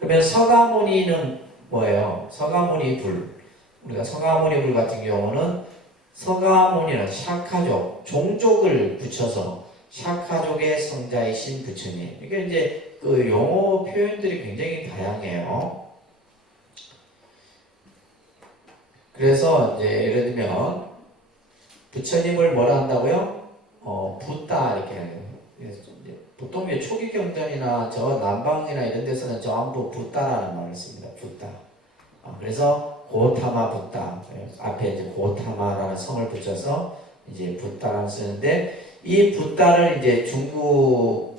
그러면 서가모니는 뭐예요? 서가모니 불. 우리가 서가모니 불 같은 경우는 서가모니는 샤카족, 종족을 붙여서 샤카족의 성자이신 부처님. 이게 이제 그 용어 표현들이 굉장히 다양해요. 그래서 이제 예를 들면 부처님을 뭐라 한다고요? 붓다 이렇게 해요. 보통 초기 경전이나 저 남방이나 이런 데서는 전부 붓다라는 말을 씁니다. 붓다. 그래서 고타마 붓다. 앞에 이제 고타마라는 성을 붙여서 이제 붓다라는 쓰는데, 이 붓다를 이제 중국에서는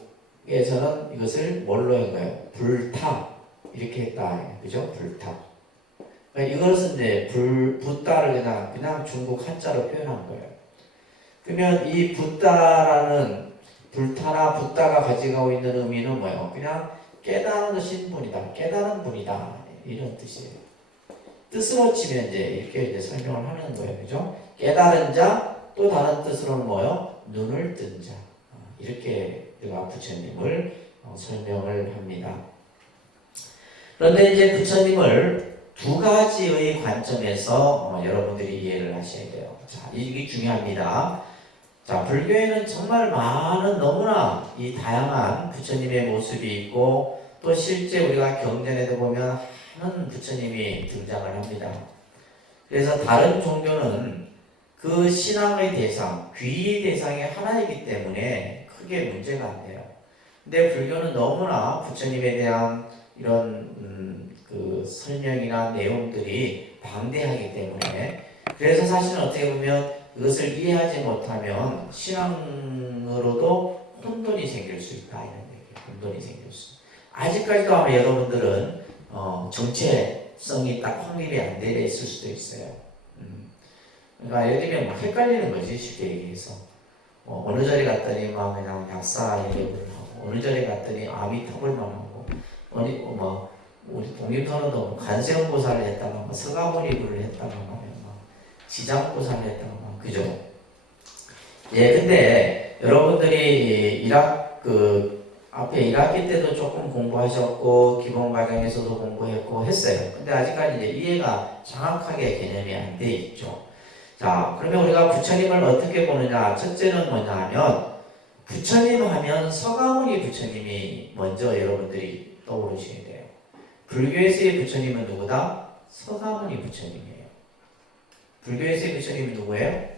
이것을 뭘로 한 거예요? 불타 이렇게 했다, 그죠? 불타. 그러니까 이것은 이제 붓다를 그냥 중국 한자로 표현한 거예요. 그러면 이 붓다라는 불타나 붓다가 가지고 있는 의미는 뭐예요? 그냥 깨달으신 분이다, 깨달은 분이다 이런 뜻이에요. 뜻으로 치면 이제 이렇게 이제 설명을 하는 거예요, 그죠? 깨달은 자, 또 다른 뜻으로는 뭐예요? 눈을 뜬 자. 이렇게 우리가 부처님을 설명을 합니다. 그런데 이제 부처님을 두 가지의 관점에서 여러분들이 이해를 하셔야 돼요. 자, 이게 중요합니다. 자, 불교에는 정말 많은, 너무나 이 다양한 부처님의 모습이 있고, 또 실제 우리가 경전에도 보면 많은 부처님이 등장을 합니다. 그래서 다른 종교는 그 신앙의 대상, 귀의 대상이 하나이기 때문에 크게 문제가 안 돼요. 근데 불교는 너무나 부처님에 대한 이런 그 설명이나 내용들이 방대하기 때문에, 그래서 사실은 어떻게 보면 이것을 이해하지 못하면 신앙으로도 혼돈이 생길 수 있다, 이런 얘기예요. 혼돈이 생길 수. 아직까지도 아마 여러분들은 정체성이 딱 확립이 안 되어 있을 수도 있어요. 그러니까 예를 들면 막 헷갈리는 거지, 쉽게 얘기해서. 어느 자리 갔더니 막 그냥 약사 얘기를 하고, 어느 자리 갔더니 아미타불만 하고, 우리 독립선언도 관세음보살을 했다가 막 서가모니불을 했다가 막 지장보살을 했다가 막, 그죠? 예, 근데 여러분들이 앞에 1학기 때도 조금 공부하셨고 기본 과정에서도 공부했고 했어요. 근데 아직까지 이제 이해가 정확하게 개념이 안 돼 있죠. 자, 그러면 우리가 부처님을 어떻게 보느냐? 첫째는 뭐냐 하면, 부처님 하면 서가모니 부처님이 먼저 여러분들이 떠오르셔야 돼요. 불교에서의 부처님은 누구다? 서가모니 부처님이에요. 불교에서의 부처님은 누구예요?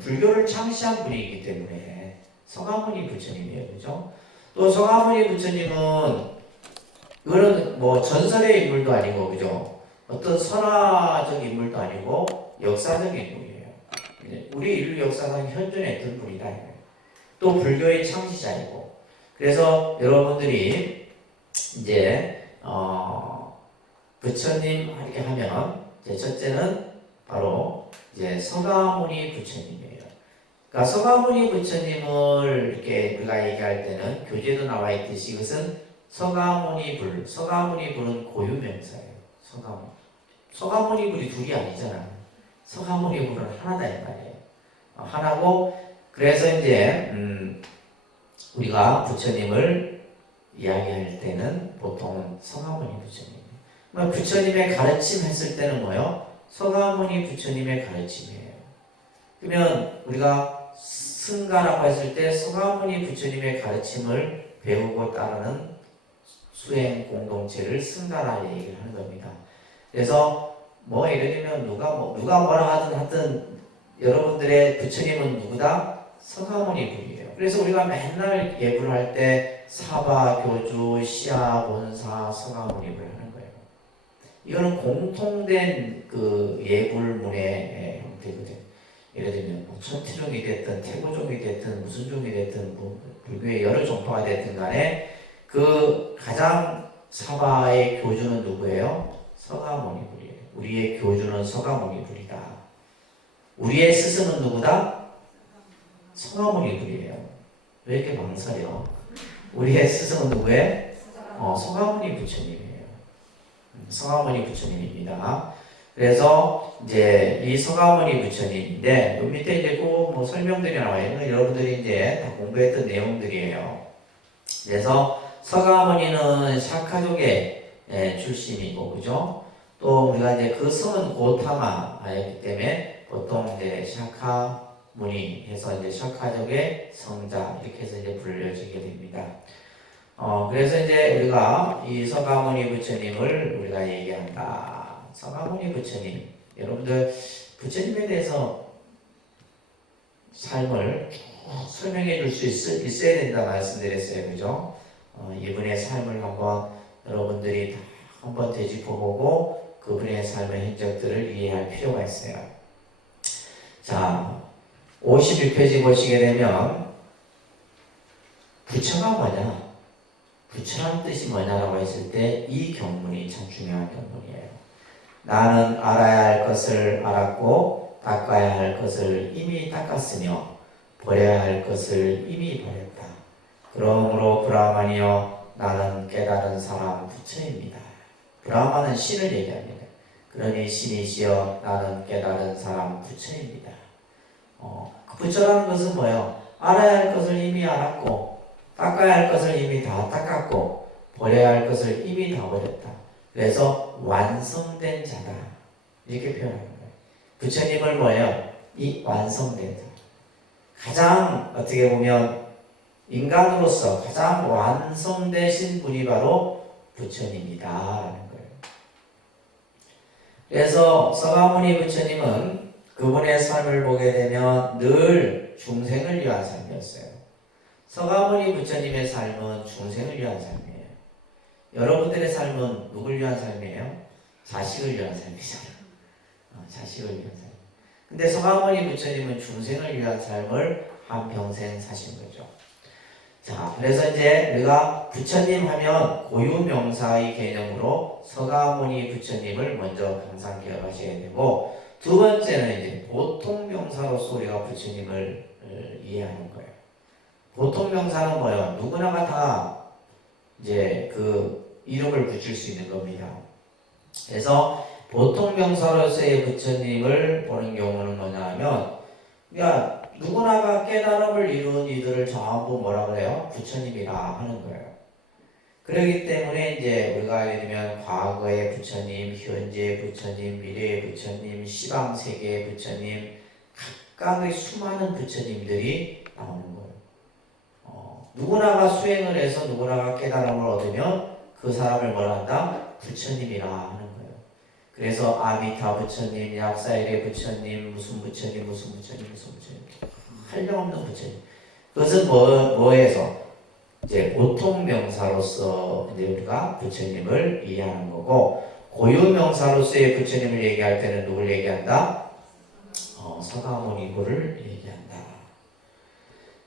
불교를 창시한 분이기 때문에 서가모니 부처님이에요. 그죠? 또 서가모니 부처님은 이거는 뭐 전설의 인물도 아니고, 그죠? 어떤 설화적 인물도 아니고 역사적 인물이에요. 우리 인류 역사상 현존에 있던 분이다. 또 불교의 창시자이고. 그래서 여러분들이 이제 부처님 이렇게 하면 이제 첫째는 바로 이제 서가모니 부처님이에요. 그러니까 서가모니 부처님을 이렇게 우리가 얘기할 때는 교재도 나와 있듯이 이것은 서가모니불, 서가모니불은 고유명사예요. 서가모니불이 둘이 아니잖아요. 서가모니불은 하나다 이 말이에요. 하나고, 그래서 이제 우리가 부처님을 이야기할 때는 보통 서가모니 부처님. 부처님의 가르침 했을 때는 뭐요? 서가모니 부처님의 가르침이에요. 그러면 우리가 승가라고 했을 때 서가모니 부처님의 가르침을 배우고 따르는 수행 공동체를 승가라 얘기를 하는 겁니다. 그래서 뭐 예를 들면 누가 뭐라 하든 여러분들의 부처님은 누구다? 서가모니 분이에요. 그래서 우리가 맨날 예불 할 때 사바, 교주, 시아, 본사, 서가모니를 하는 거예요. 이거는 공통된 그 예불문의 형태거든요. 예를 들면 뭐 천태종이 됐든 태고종이 됐든 무슨 종이 됐든 뭐 불교의 여러 종파가 됐든 간에 그 가장 사바의 교주는 누구예요? 서가모니불이에요. 우리의 교주는 서가모니불이다. 우리의 스승은 누구다? 서가모니불이에요. 왜 이렇게 망설여? 우리의 스승은 누구예요? 서가모니 부처님이에요. 서가모니 부처님입니다. 그래서 이제 이 서가모니 부처님인데 요 밑에 이제 꼭 설명들이 나와요. 여러분들이 이제 다 공부했던 내용들이에요. 그래서 서가모니는 샤카족의 출신이고, 그죠? 또 우리가 이제 그 성은 고타마였기 때문에 보통 이제 샤카무니 해서 이제 샤카족의 성자 이렇게 해서 이제 불려지게 됩니다. 그래서 이제 우리가 이 서가모니 부처님을 우리가 얘기한다. 서가모니 부처님, 여러분들 부처님에 대해서 삶을 설명해 줄 수 있어야 된다 말씀드렸어요. 그죠? 이분의 삶을 한번 여러분들이 한번 되짚어보고 그분의 삶의 행적들을 이해할 필요가 있어요. 자, 51페이지 보시게 되면 부처가 뭐냐? 부처라는 뜻이 뭐냐라고 했을 때 이 경문이 참 중요한 경문이에요. 나는 알아야 할 것을 알았고 닦아야 할 것을 이미 닦았으며 버려야 할 것을 이미 버렸다. 그러므로 브라만이여 나는 깨달은 사람 부처입니다. 브라만은 신을 얘기합니다. 그러니 신이시여 나는 깨달은 사람 부처입니다. 그 부처라는 것은 뭐예요? 알아야 할 것을 이미 알았고 닦아야 할 것을 이미 다 닦았고 버려야 할 것을 이미 다 버렸다. 그래서 완성된 자다. 이렇게 표현하는 거예요. 부처님을 뭐예요? 이 완성된 자. 가장 어떻게 보면 인간으로서 가장 완성되신 분이 바로 부처님이다라는 거예요. 그래서 서가모니 부처님은 그분의 삶을 보게 되면 늘 중생을 위한 삶이었어요. 서가모니 부처님의 삶은 중생을 위한 삶이에요. 여러분들의 삶은 누굴 위한 삶이에요? 자식을 위한 삶이잖아요. 자식을 위한 삶. 근데 서가모니 부처님은 중생을 위한 삶을 한평생 사신 거죠. 자, 그래서 이제 우리가 부처님 하면 고유명사의 개념으로 서가모니 부처님을 먼저 항상 기억하셔야 되고, 두 번째는 이제 보통명사로서 우리가 부처님을 이해하는 거예요. 보통명사는 뭐예요? 누구나가 다 이제 그 이름을 붙일 수 있는 겁니다. 그래서 보통명사로서의 부처님을 보는 경우는 뭐냐 하면, 그러니까 누구나가 깨달음을 이룬 이들을 전부 뭐라 그래요? 부처님이라 하는 거예요. 그렇기 때문에 이제 우리가 예를 들면 과거의 부처님, 현재의 부처님, 미래의 부처님, 시방세계의 부처님, 각각의 수많은 부처님들이 나오는 거예요. 누구나가 수행을 해서 누구나가 깨달음을 얻으면 그 사람을 뭐라 한다? 부처님이라 하는 거예요. 그래서 아미타 부처님, 약사일의 부처님, 무슨 부처님, 무슨 부처님, 무슨 부처님, 한량없는 부처님. 그것은 뭐에서 이제 보통 명사로서 이제 우리가 부처님을 이해하는 거고, 고유 명사로서의 부처님을 얘기할 때는 누굴 얘기한다? 서가모니부를 얘기한다.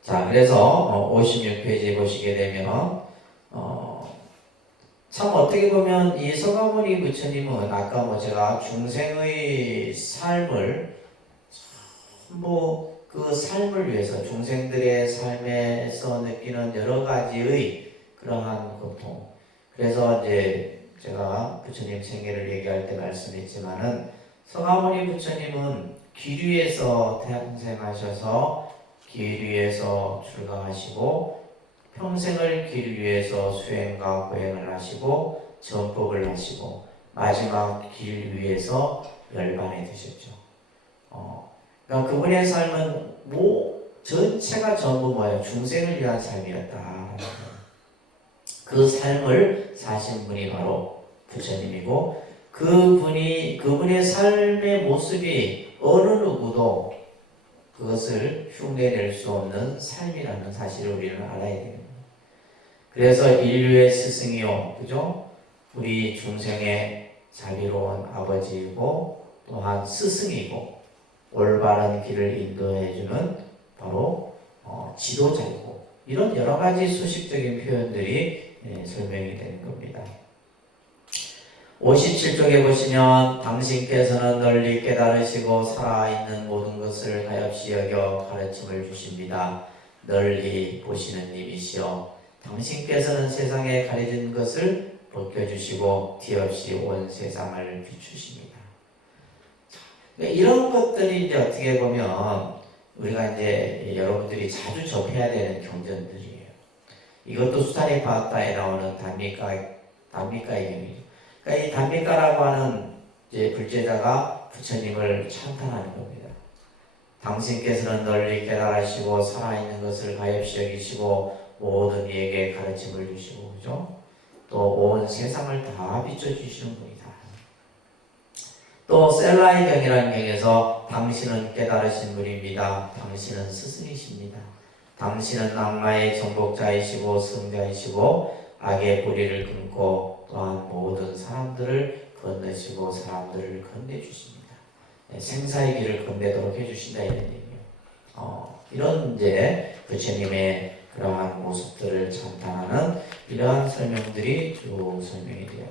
자, 그래서 56페이지 보시게 되면 참 어떻게 보면 이 서가모니 부처님은 아까 제가 중생의 삶을 전부 그 삶을 위해서 중생들의 삶에서 느끼는 여러 가지의 그러한 고통. 그래서 이제 제가 부처님 생애를 얘기할 때 말씀했지만은 서가모니 부처님은 기류에서 태양생하셔서 기류에서 출가하시고 평생을 길 위에서 수행과 고행을 하시고 전법을 하시고 마지막 길 위에서 열반에 드셨죠. 그러니까 그분의 삶은 전체가 전부 뭐예요? 중생을 위한 삶이었다. 그 삶을 사신 분이 바로 부처님이고, 그분의 삶의 모습이 어느 누구도 그것을 흉내낼 수 없는 삶이라는 사실을 우리는 알아야 됩니다. 그래서 인류의 스승이요, 그죠? 우리 중생의 자비로운 아버지이고 또한 스승이고 올바른 길을 인도해주는 바로 지도자이고, 이런 여러 가지 수식적인 표현들이 설명이 되는 겁니다. 57쪽에 보시면 당신께서는 널리 깨달으시고 살아있는 모든 것을 가엾이 여겨 가르침을 주십니다. 널리 보시는 님이시여, 당신께서는 세상에 가려진 것을 벗겨주시고 뒤없이 온 세상을 비추십니다. 이런 것들이 이제 어떻게 보면 우리가 이제 여러분들이 자주 접해야 되는 경전들이에요. 이것도 수타니 바하타에 나오는 단미가의 경이죠. 그러니까 이 단미가라고 하는 이제 불제자가 부처님을 찬탄하는 겁니다. 당신께서는 널리 깨달으시고 살아있는 것을 가엾이 여기시고 모든 이에게 가르침을 주시고, 그죠? 또 온 세상을 다 비춰주시는 분이다. 또 셀라의 경이라는 경에서 당신은 깨달으신 분입니다. 당신은 스승이십니다. 당신은 악마의 정복자이시고 승자이시고 악의 뿌리를 끊고 또한 모든 사람들을 건너시고 사람들을 건네주십니다. 생사의 길을 건네도록 해주신다, 이런 얘기예요. 이런 이제 부처님의 그러한 모습들을 찬탄하는 이러한 설명들이 쭉 설명이 되어요.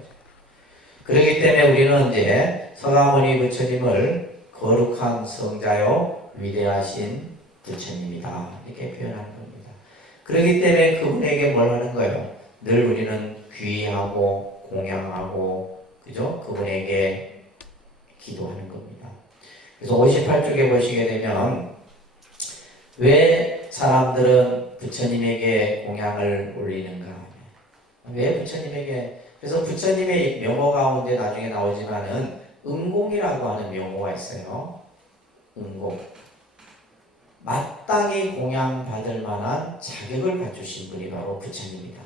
그렇기 때문에 우리는 이제 서가모니 부처님을 거룩한 성자요 위대하신 부처님이다, 이렇게 표현하는 겁니다. 그렇기 때문에 그분에게 뭘 하는 거예요? 늘 우리는 귀하고 공양하고, 그죠? 그분에게 기도하는 겁니다. 그래서 58쪽에 보시게 되면 왜 사람들은 부처님에게 공양을 올리는가? 왜 부처님에게? 그래서 부처님의 명호 가운데 나중에 나오지만은 응공이라고 하는 명호가 있어요. 응공. 마땅히 공양받을 만한 자격을 갖추신 분이 바로 부처님이다.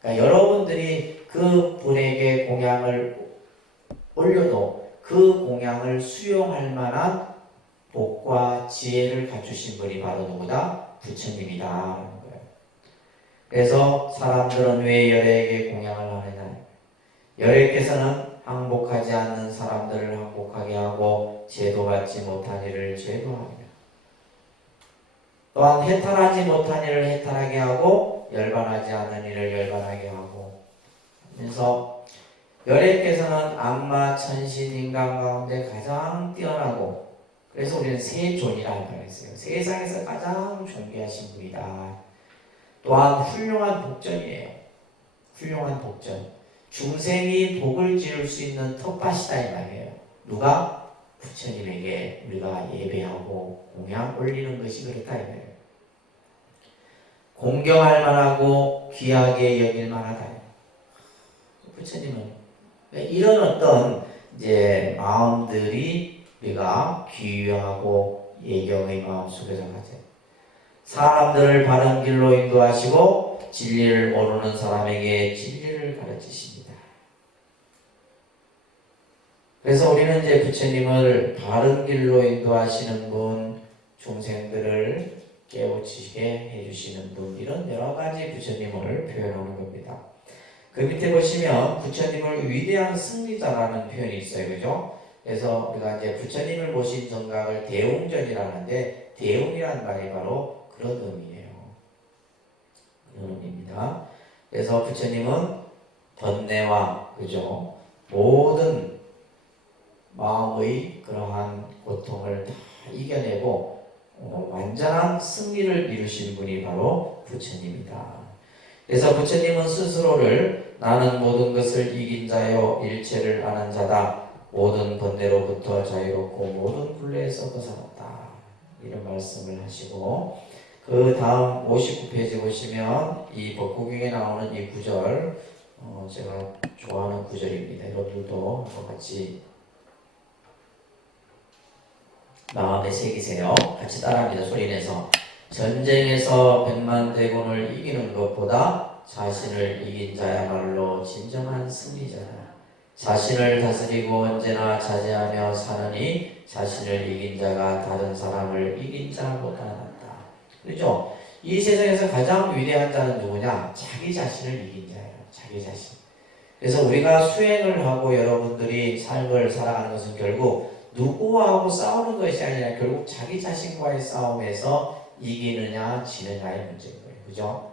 그러니까 여러분들이 그 분에게 공양을 올려도 그 공양을 수용할 만한 복과 지혜를 갖추신 분이 바로 누구다? 부처님이다 라는 거예요. 그래서 사람들은 왜 열애에게 공양을 하느냐? 열애께서는 항복하지 않는 사람들을 항복하게 하고 제도받지 못한 이를 제도하며 또한 해탈하지 못한 이를 해탈하게 하고 열반하지 않는 이를 열반하게 하고 그래서 열애께서는 악마, 천신, 인간 가운데 가장 뛰어나고 그래서 우리는 세존이라고 말했어요. 세상에서 가장 존귀하신 분이다. 또한 훌륭한 복전이에요. 훌륭한 복전. 중생이 복을 지을 수 있는 텃밭이다 이 말이에요. 누가? 부처님에게 우리가 예배하고 공양 올리는 것이 그렇다 이 말이에요. 공경할 만하고 귀하게 여길 만하다. 부처님은 이런 어떤 이제 마음들이 우리가 귀하고 예경의 마음 속에서 가져요. 사람들을 바른 길로 인도하시고 진리를 모르는 사람에게 진리를 가르치십니다. 그래서 우리는 이제 부처님을 바른 길로 인도하시는 분, 중생들을 깨우치게 해주시는 분, 이런 여러 가지 부처님을 표현하는 겁니다. 그 밑에 보시면 부처님을 위대한 승리자라는 표현이 있어요. 그죠? 그래서 우리가 이제 부처님을 모신 정각을 대웅전이라는데 대웅이라는 말이 바로 그런 의미예요. 그런 의미입니다. 그래서 부처님은 번뇌와 그죠? 모든 마음의 그러한 고통을 다 이겨내고 완전한 승리를 이루신 분이 바로 부처님이다. 그래서 부처님은 스스로를 나는 모든 것을 이긴 자요 일체를 아는 자다. 모든 번뇌로부터 자유롭고 모든 굴레에서 벗어났다. 이런 말씀을 하시고 그 다음 59페이지 보시면 이 법국경에 나오는 이 구절 제가 좋아하는 구절입니다. 여러분들도 같이 마음에 새기세요. 같이 따라합니다. 소리내서 전쟁에서 100만 대군을 이기는 것보다 자신을 이긴 자야말로 진정한 승리자다. 자신을 다스리고 언제나 자제하며 사느니 자신을 이긴 자가 다른 사람을 이긴 자보다 낫다. 그렇죠? 이 세상에서 가장 위대한 자는 누구냐? 자기 자신을 이긴 자예요. 자기 자신. 그래서 우리가 수행을 하고 여러분들이 삶을 살아가는 것은 결국 누구하고 싸우는 것이 아니라 결국 자기 자신과의 싸움에서 이기느냐 지느냐의 문제인 거예요. 그죠?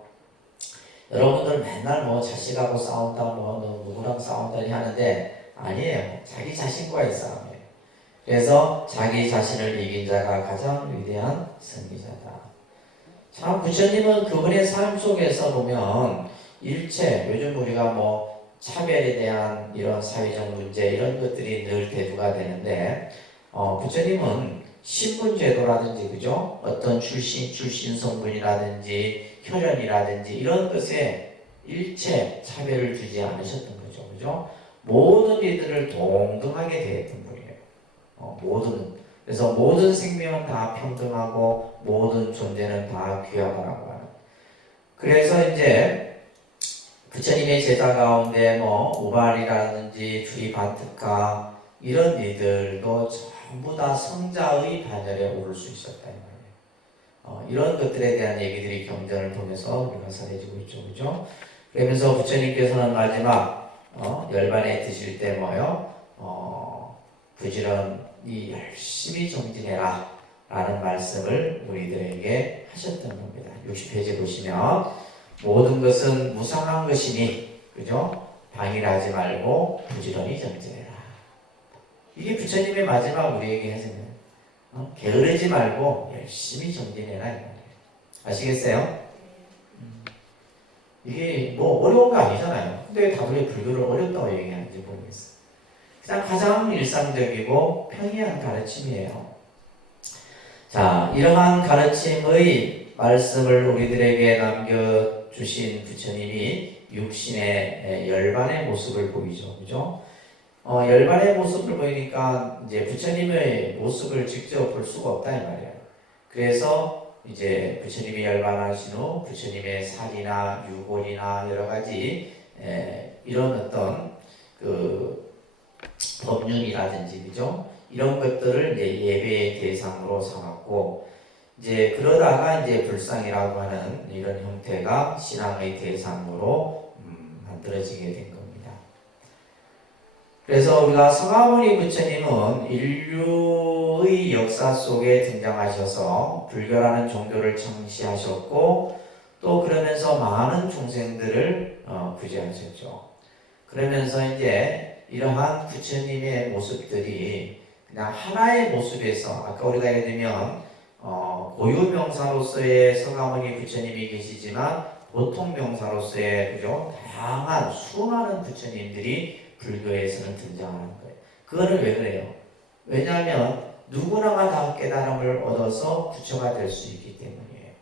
여러분들 맨날 뭐 자식하고 싸운다, 뭐 누구랑 싸운다니 하는데 아니에요. 자기 자신과의 싸움이에요. 그래서 자기 자신을 이긴 자가 가장 위대한 승리자다. 참 부처님은 그분의 삶 속에서 보면 일체 요즘 우리가 뭐 차별에 대한 이런 사회적 문제 이런 것들이 늘 대두가 되는데 부처님은 신분제도라든지 그죠? 어떤 출신 성분이라든지 혈연이라든지 이런 것에 일체 차별을 주지 않으셨던 거죠. 그죠? 모든 이들을 동등하게 대했던 분이에요. 그래서 모든 생명은 다 평등하고 모든 존재는 다 귀하다라고 하는. 그래서 이제 부처님의 제자 가운데 뭐 우발이라든지 주의반특가 이런 이들도 전부 다 성자의 반열에 오를 수 있었다 이 말이에요. 이런 것들에 대한 얘기들이 경전을 통해서 우리가 전해지고 있죠, 그죠? 그러면서 부처님께서는 마지막 열반에 드실 때 뭐요? 부지런히 열심히 정진해라 라는 말씀을 우리들에게 하셨던 겁니다. 60페이지 보시면 모든 것은 무상한 것이니 그죠? 방일하지 말고 부지런히 정진해라. 이게 부처님의 마지막 우리에게 하시는 게으르지 말고 열심히 정진해라 이 말이에요. 아시겠어요? 이게 뭐 어려운 거 아니잖아요. 근데 왜 다들 불교를 어렵다고 얘기하는지 모르겠어요. 그냥 가장 일상적이고 평이한 가르침이에요. 자, 이러한 가르침의 말씀을 우리들에게 남겨주신 부처님이 육신의 열반의 모습을 보이죠. 그죠? 열반의 모습을 보이니까 이제 부처님의 모습을 직접 볼 수가 없다 이 말이에요. 그래서 이제 부처님이 열반하신 후 부처님의 살이나 유골이나 여러 가지 이런 어떤 그 법륜이라든지 그죠? 이런 것들을 이제 예배의 대상으로 삼았고 이제 그러다가 이제 불상이라고 하는 이런 형태가 신앙의 대상으로 만들어지게 된 겁니다. 그래서 우리가 성화무니 부처님은 인류의 역사 속에 등장하셔서 불교라는 종교를 창시하셨고 또 그러면서 많은 중생들을 구제하셨죠. 그러면서 이제 이러한 부처님의 모습들이 그냥 하나의 모습에서 아까 우리가 예를 들면 고유 명사로서의 성화무니 부처님이 계시지만 보통 명사로서의 그죠 다양한 수많은 부처님들이 불교에서는 등장하는 거예요. 그거는 왜 그래요? 왜냐하면 누구나가 다 깨달음을 얻어서 부처가 될 수 있기 때문이에요.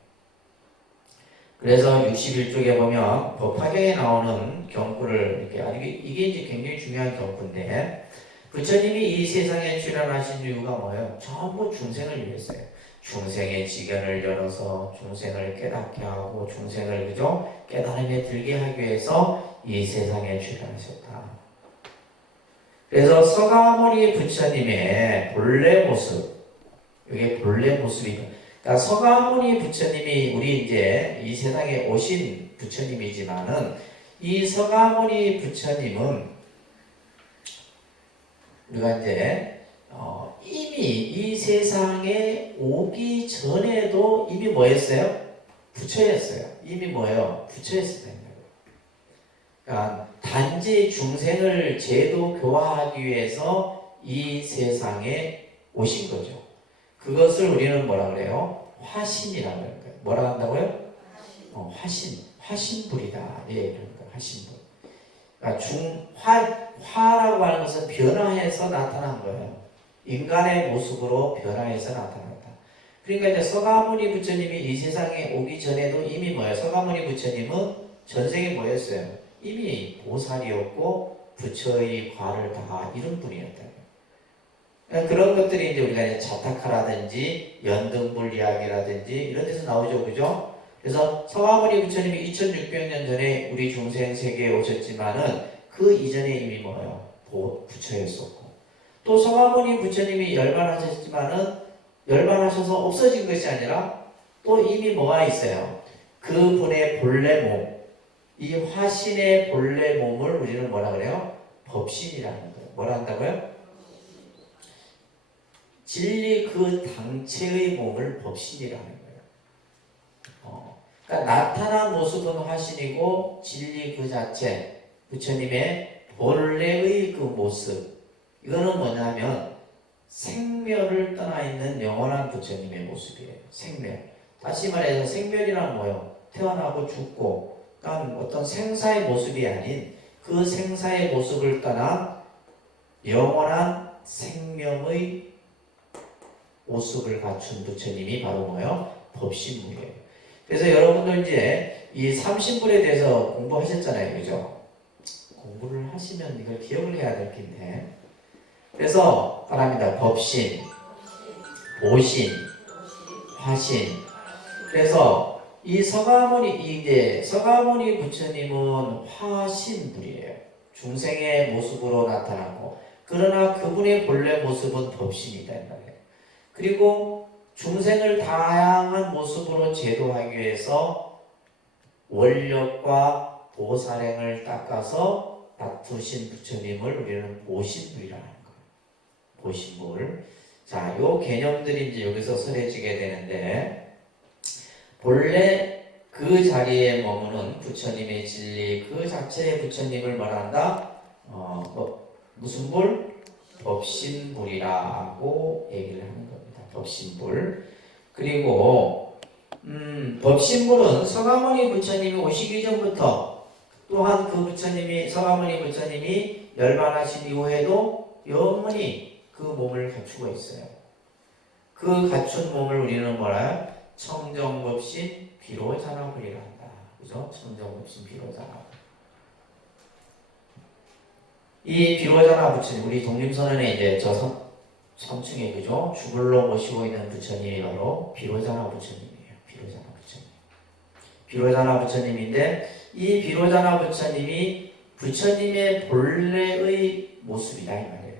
그래서 61쪽에 보면 법화경에 나오는 경구를 이렇게 이게 이제 굉장히 중요한 경구인데 부처님이 이 세상에 출현하신 이유가 뭐예요? 전부 중생을 위해서예요. 중생의 지견을 열어서 중생을 깨닫게 하고 중생을 그죠? 깨달음에 들게 하기 위해서 이 세상에 출현하셨다. 그래서 서가모니 부처님의 본래 모습, 이게 본래 모습이다. 그러니까 서가모니 부처님이 우리 이제 이 세상에 오신 부처님이지만은 이 서가모니 부처님은 우리가 이제 이미 이 세상에 오기 전에도 이미 뭐였어요? 부처였어요. 이미 뭐예요? 부처였어요. 그러니까 단지 중생을 제도 교화하기 위해서 이 세상에 오신 거죠. 그것을 우리는 뭐라 그래요? 화신이라고 하는 거예요. 뭐라 한다고요? 화신불이다. 예, 그러니까 화신불. 그러니까 화라고 하는 것은 변화해서 나타난 거예요. 인간의 모습으로 변화해서 나타났다. 그러니까 이제 서가모니 부처님이 이 세상에 오기 전에도 이미 뭐예요? 서가모니 부처님은 전생에 뭐였어요? 이미 보살이었고 부처의 과를 다 이룬 분이었다. 그런 것들이 이제 우리가 이제 자타카라든지 연등불 이야기라든지 이런 데서 나오죠, 그죠? 그래서 서가모니 부처님이 2600년 전에 우리 중생 세계에 오셨지만은 그 이전에 이미 뭐예요? 부처였었고 또 서가모니 부처님이 열반하셨지만은 열반하셔서 없어진 것이 아니라 또 이미 뭐가 있어요? 그분의 본래 몸, 이 화신의 본래 몸을 우리는 뭐라 그래요? 법신이라는 거예요. 뭐라 한다고요? 진리 그 당체의 몸을 법신이라는 거예요. 그러니까 나타난 모습은 화신이고 진리 그 자체, 부처님의 본래의 그 모습, 이거는 뭐냐면 생멸을 떠나 있는 영원한 부처님의 모습이에요. 생멸. 다시 말해서 생멸이란 뭐예요? 태어나고 죽고, 그러니까 어떤 생사의 모습이 아닌 그 생사의 모습을 떠나 영원한 생명의 모습을 갖춘 부처님이 바로 뭐예요? 법신물이에요. 그래서 여러분들 이제 이 삼신불에 대해서 공부하셨잖아요. 그죠? 공부를 하시면 이걸 기억을 해야 될 텐데. 그래서 바랍니다. 법신, 보신, 화신. 그래서 이 서가모니 부처님은 화신불이에요. 중생의 모습으로 나타나고, 그러나 그분의 본래 모습은 법신이다. 그리고 중생을 다양한 모습으로 제도하기 위해서 원력과 보살행을 닦아서 다투신 부처님을 우리는 보신불이라는 거예요. 보신불. 자, 요 개념들이 이제 여기서 설해지게 되는데, 본래 그 자리에 머무는 부처님의 진리, 그 자체의 부처님을 말한다. 무슨 불? 법신불이라고 얘기를 하는 겁니다. 법신불. 그리고 법신불은 서가모니 부처님이 오시기 전부터 또한 그 부처님이 서가모니 부처님이 열반하신 이후에도 영원히 그 몸을 갖추고 있어요. 그 갖춘 몸을 우리는 뭐라? 청정법신 비로자나불이라 한다. 그죠? 청정법신 비로자나불. 이 비로자나 부처님, 우리 독립선언에 이제 저 3층에 그죠? 주불로 모시고 있는 부처님이 바로 비로자나 부처님이에요. 비로자나 부처님. 비로자나 부처님인데 이 비로자나 부처님이 부처님의 본래의 모습이다 이 말이에요.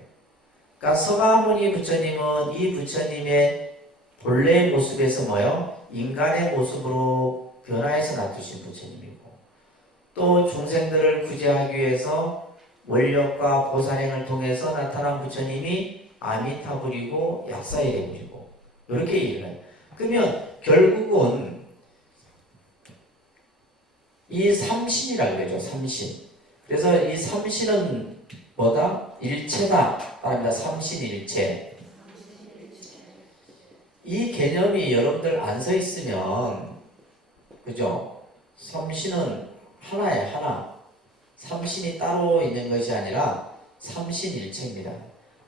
그러니까 서가모니 부처님은 이 부처님의 본래의 모습에서 뭐요? 인간의 모습으로 변화해서 나타신 부처님이고 또 중생들을 구제하기 위해서 원력과 보살행을 통해서 나타난 부처님이 아미타불이고 약사이레불이고 이렇게 얘기를 해요. 그러면 결국은 이 삼신이라고 그러죠. 삼신. 그래서 이 삼신은 뭐다? 일체다. 말합니다. 삼신일체. 이 개념이 여러분들 안 서 있으면 그죠? 삼신은 하나에 하나. 삼신이 따로 있는 것이 아니라 삼신일체입니다.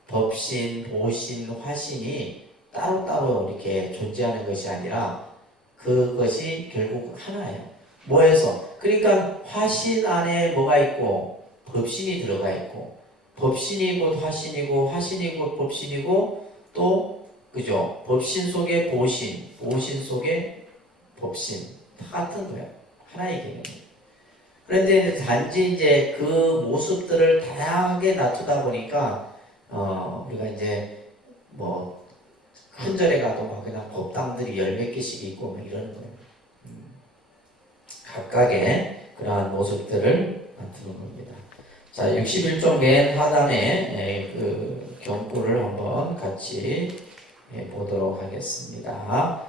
법신, 보신, 화신이 따로따로 이렇게 존재하는 것이 아니라 그것이 결국 하나예요. 뭐에서? 그러니까 화신 안에 뭐가 있고 법신이 들어가 있고 법신이 곧 화신이고 화신이 곧 법신이고 또 그죠? 법신 속에 보신, 보신 속에 법신 다 같은 거예요. 하나의 개념이에요. 그런데 단지 이제 그 모습들을 다양하게 놔두다 보니까 우리가 이제 뭐 큰 절에 가도 막 그냥 법당들이 10몇 개씩 있고 뭐 이러는 거예요. 각각의 그러한 모습들을 나타내는 겁니다. 자, 61쪽 맨 하단에 그 경구를 한번 같이 보도록 하겠습니다.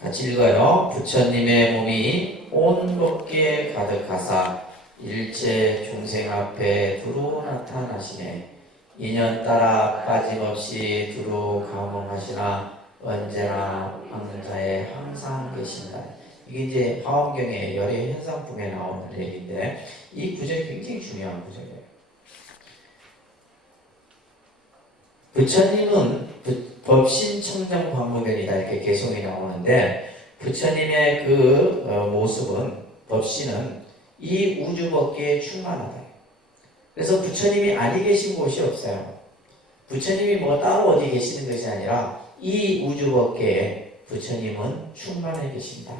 같이 읽어요. 부처님의 몸이 온 법계에 가득하사 일체 중생 앞에 두루 나타나시네. 인연 따라 빠짐없이 두루 감응하시나 언제나 황자에 항상 계신다. 이게 이제 화엄경의 열의 현상품에 나오는 얘기인데 이 구절이 굉장히 중요한 구절이에요. 부처님은 법신청정 광무변이다 이렇게 개성이 나오는데 부처님의 그 모습은 법신은 이 우주법계에 충만하다. 그래서 부처님이 아니 계신 곳이 없어요. 부처님이 뭐 따로 어디 계시는 것이 아니라 이 우주법계에 부처님은 충만해 계신다.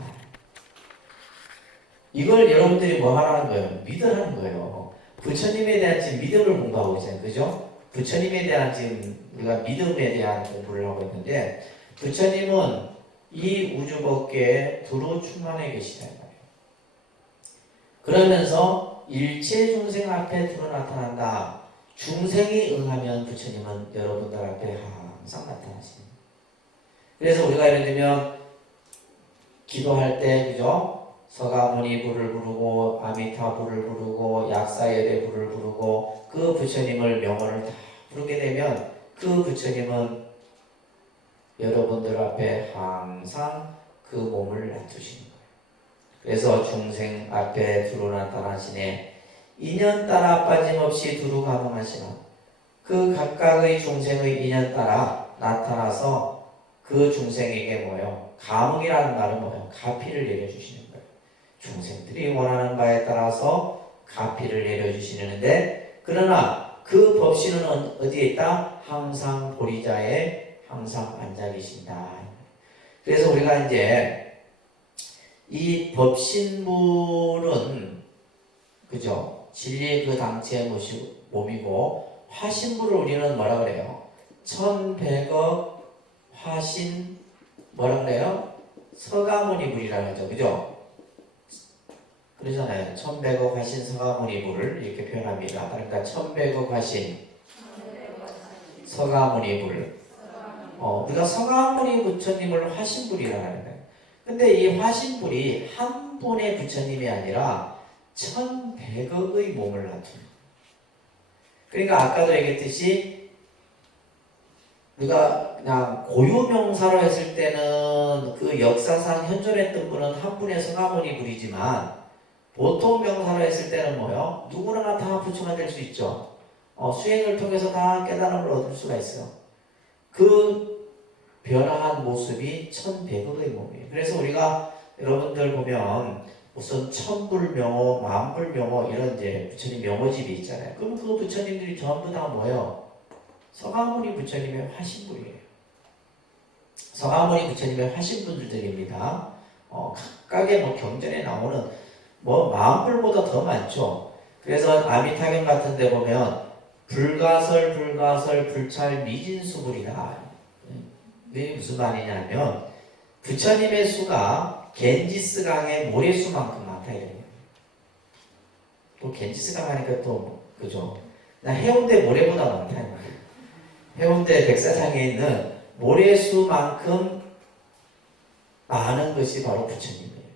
이걸 여러분들이 뭐 하라는 거예요? 믿으라는 거예요. 부처님에 대한 지금 믿음을 공부하고 있잖아요. 그죠? 부처님에 대한 지금 우리가 믿음에 대한 공부를 하고 있는데 부처님은 이 우주법계에 두루 충만해 계시다는 거예요. 그러면서 일체 중생 앞에 두루 나타난다. 중생이 응하면 부처님은 여러분들 앞에 항상 나타나십니다. 그래서 우리가 예를 들면 기도할 때 그죠? 서가모니 불을 부르고 아미타 불을 부르고 약사열의 불을 부르고 그 부처님을 명언을 다 부르게 되면 그 부처님은 여러분들 앞에 항상 그 몸을 놔두시는 거예요. 그래서 중생 앞에 두루 나타나시네. 인연 따라 빠짐없이 두루 감응하시나. 그 각각의 중생의 인연 따라 나타나서 그 중생에게 뭐예요? 감응이라는 말은 뭐예요? 가피를 내려주시는 거예요. 중생들이 원하는 바에 따라서 가피를 내려주시는데 그러나 그 법신은 어디에 있다? 항상 보리자에 항상 앉아 계신다. 그래서 우리가 이제 이 법신불은 그죠? 진리의 그 당체의 몸이고 화신불을 우리는 뭐라 그래요? 1100억 화신 뭐라 그래요? 서가모니불이라는 거죠. 그죠? 그러잖아요. 1100억 화신 서가모니불을 이렇게 표현합니다. 그러니까 1100억 화신 서가모니불. 우리가 서가모니 부처님을 화신불이라고 하는 거예요. 근데 이 화신불이 한 분의 부처님이 아니라 1100억의 몸을 나타내요. 그러니까 아까도 얘기했듯이 우리가 그냥 고유명사로 했을 때는 그 역사상 현존했던 분은 한 분의 서가모니 불이지만 보통 명사로 했을 때는 뭐요? 누구나 다 부처가 될 수 있죠. 수행을 통해서 다 깨달음을 얻을 수가 있어요. 그 변화한 모습이 1100억의 몸이에요. 그래서 우리가 여러분들 보면 무슨 천불명호, 만불명호 이런 이제 부처님 명호집이 있잖아요. 그럼 그 부처님들이 전부 다 뭐예요? 서가모니 부처님의 화신불이에요. 서가모니 부처님의 화신분들입니다. 각각의 뭐 경전에 나오는 뭐 만불보다 더 많죠. 그래서 아미타경 같은 데 보면 불가설 불가설 불찰 미진수불이다. 이게 무슨 말이냐면 부처님의 수가 겐지스 강의 모래수만큼 많다 이래요. 또 겐지스 강 하니까 또 그죠? 나 해운대 모래보다 많다 이 말이에요. 해운대 백사장에 있는 모래수만큼 많은 것이 바로 부처님이에요.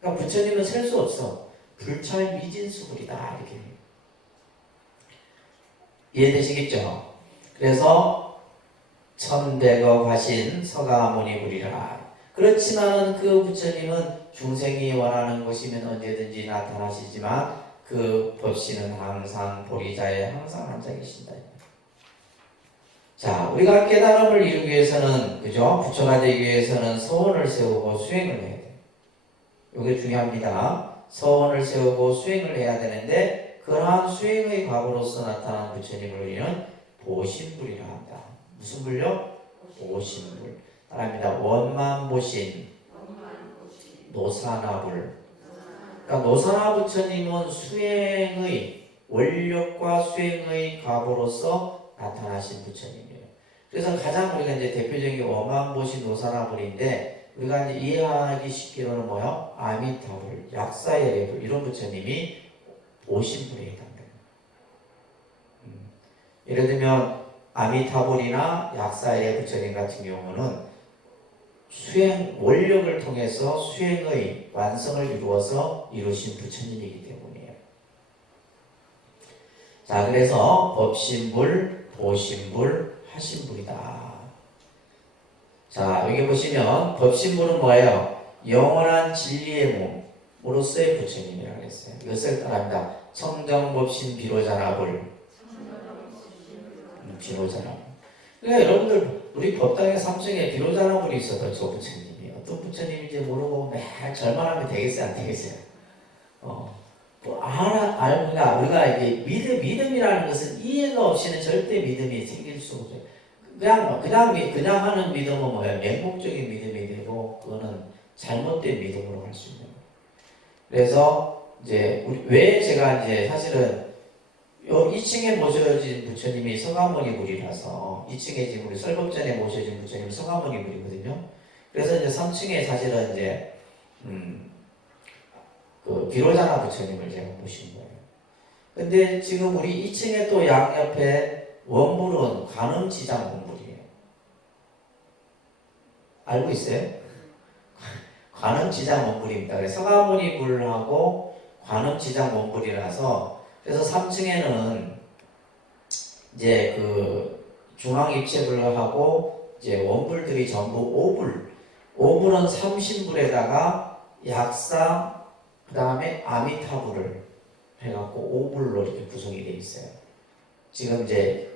그러니까 부처님은 셀 수 없어. 불찰 미진수불이다 이렇게 해요. 이해되시겠죠? 그래서 천백억 하신 서가모니불이라. 그렇지만 그 부처님은 중생이 원하는 것이면 언제든지 나타나시지만 그 법신은 항상 보리자에 항상 앉아 계신다. 자, 우리가 깨달음을 이루기 위해서는, 그죠? 부처가 되기 위해서는 서원을 세우고 수행을 해야 돼. 이게 중요합니다. 서원을 세우고 수행을 해야 되는데, 그러한 수행의 과거로서 나타난 부처님을 우리는 보신불이라 한다. 무슨 불요? 보신불. 따라합니다. 원만보신, 노사나불. 그러니까 노사나 부처님은 수행의 원력과 수행의 과거로서 나타나신 부처님이에요. 그래서 가장 우리가 이제 대표적인 원만보신 노사나불인데 우리가 이제 이해하기 쉽게는 뭐요? 아미타불, 약사예불 이런 부처님이 보신불에 해당돼요. 예를 들면 아미타불이나 약사예 부처님 같은 경우는 수행 원력을 통해서 수행의 완성을 이루어서 이루신 부처님이기 때문이에요. 자, 그래서 법신불, 보신불, 하신불이다. 자, 여기 보시면 법신불은 뭐예요? 영원한 진리의 몸으로서의 부처님이라고 했어요. 이것을 따라합니다. 청정법신 비로자나불. 비로자나불. 그러니까 여러분들 우리 법당의 3층에 비로자나불이 있어도 저 부처님이 어떤 부처님인지 모르고 매일 절만하면 되겠어요? 안 되겠어요? 알고가 우리가 이게 믿음이라는 것은 이해가 없이는 절대 믿음이 생길 수 없어요. 그냥 하는 믿음은 뭐예요? 맹목적인 믿음이 되고 그거는 잘못된 믿음으로 갈 수 있는 거예요. 그래서 이제 왜 제가 이제 사실은 요 2층에 모셔진 부처님이 서가모니불이라서 2층에 지금 우리 설법전에 모셔진 부처님이 서가모니불이거든요. 그래서 이제 3층에 사실은 이제 그 비로자나 부처님을 제가 모신 거예요. 근데 지금 우리 2층에 또 양옆에 원불은 관음지장 원불이에요. 알고 있어요? 관음지장 원불입니다. 그래서 서가모니불하고 관음지장 원불이라서 그래서 3층에는 이제 그 중앙입체불하고 이제 원불들이 전부 5불은 삼신불에다가 약사 그 다음에 아미타불을 해갖고 5불로 이렇게 구성이 되어 있어요. 지금 이제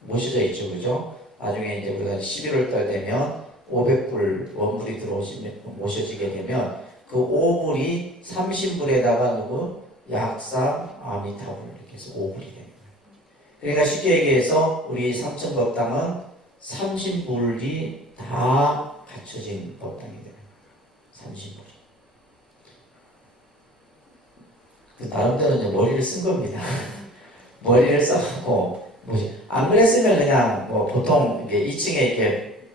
모셔져 있죠, 그죠? 나중에 이제 우리가 11월 달 되면 500불 원불이 모셔지게 되면 그 5불이 삼신불에다가 누구? 약사, 아미타불 이렇게 해서 5불이 돼요. 그러니까 쉽게 얘기해서 우리 삼천법당은 삼신불이 다 갖춰진 법당이 돼요. 삼신불이. 나름대로 이제 머리를 쓴 겁니다. 머리를 써갖고 안 그랬으면 그냥 뭐 보통 이게 2층에 이렇게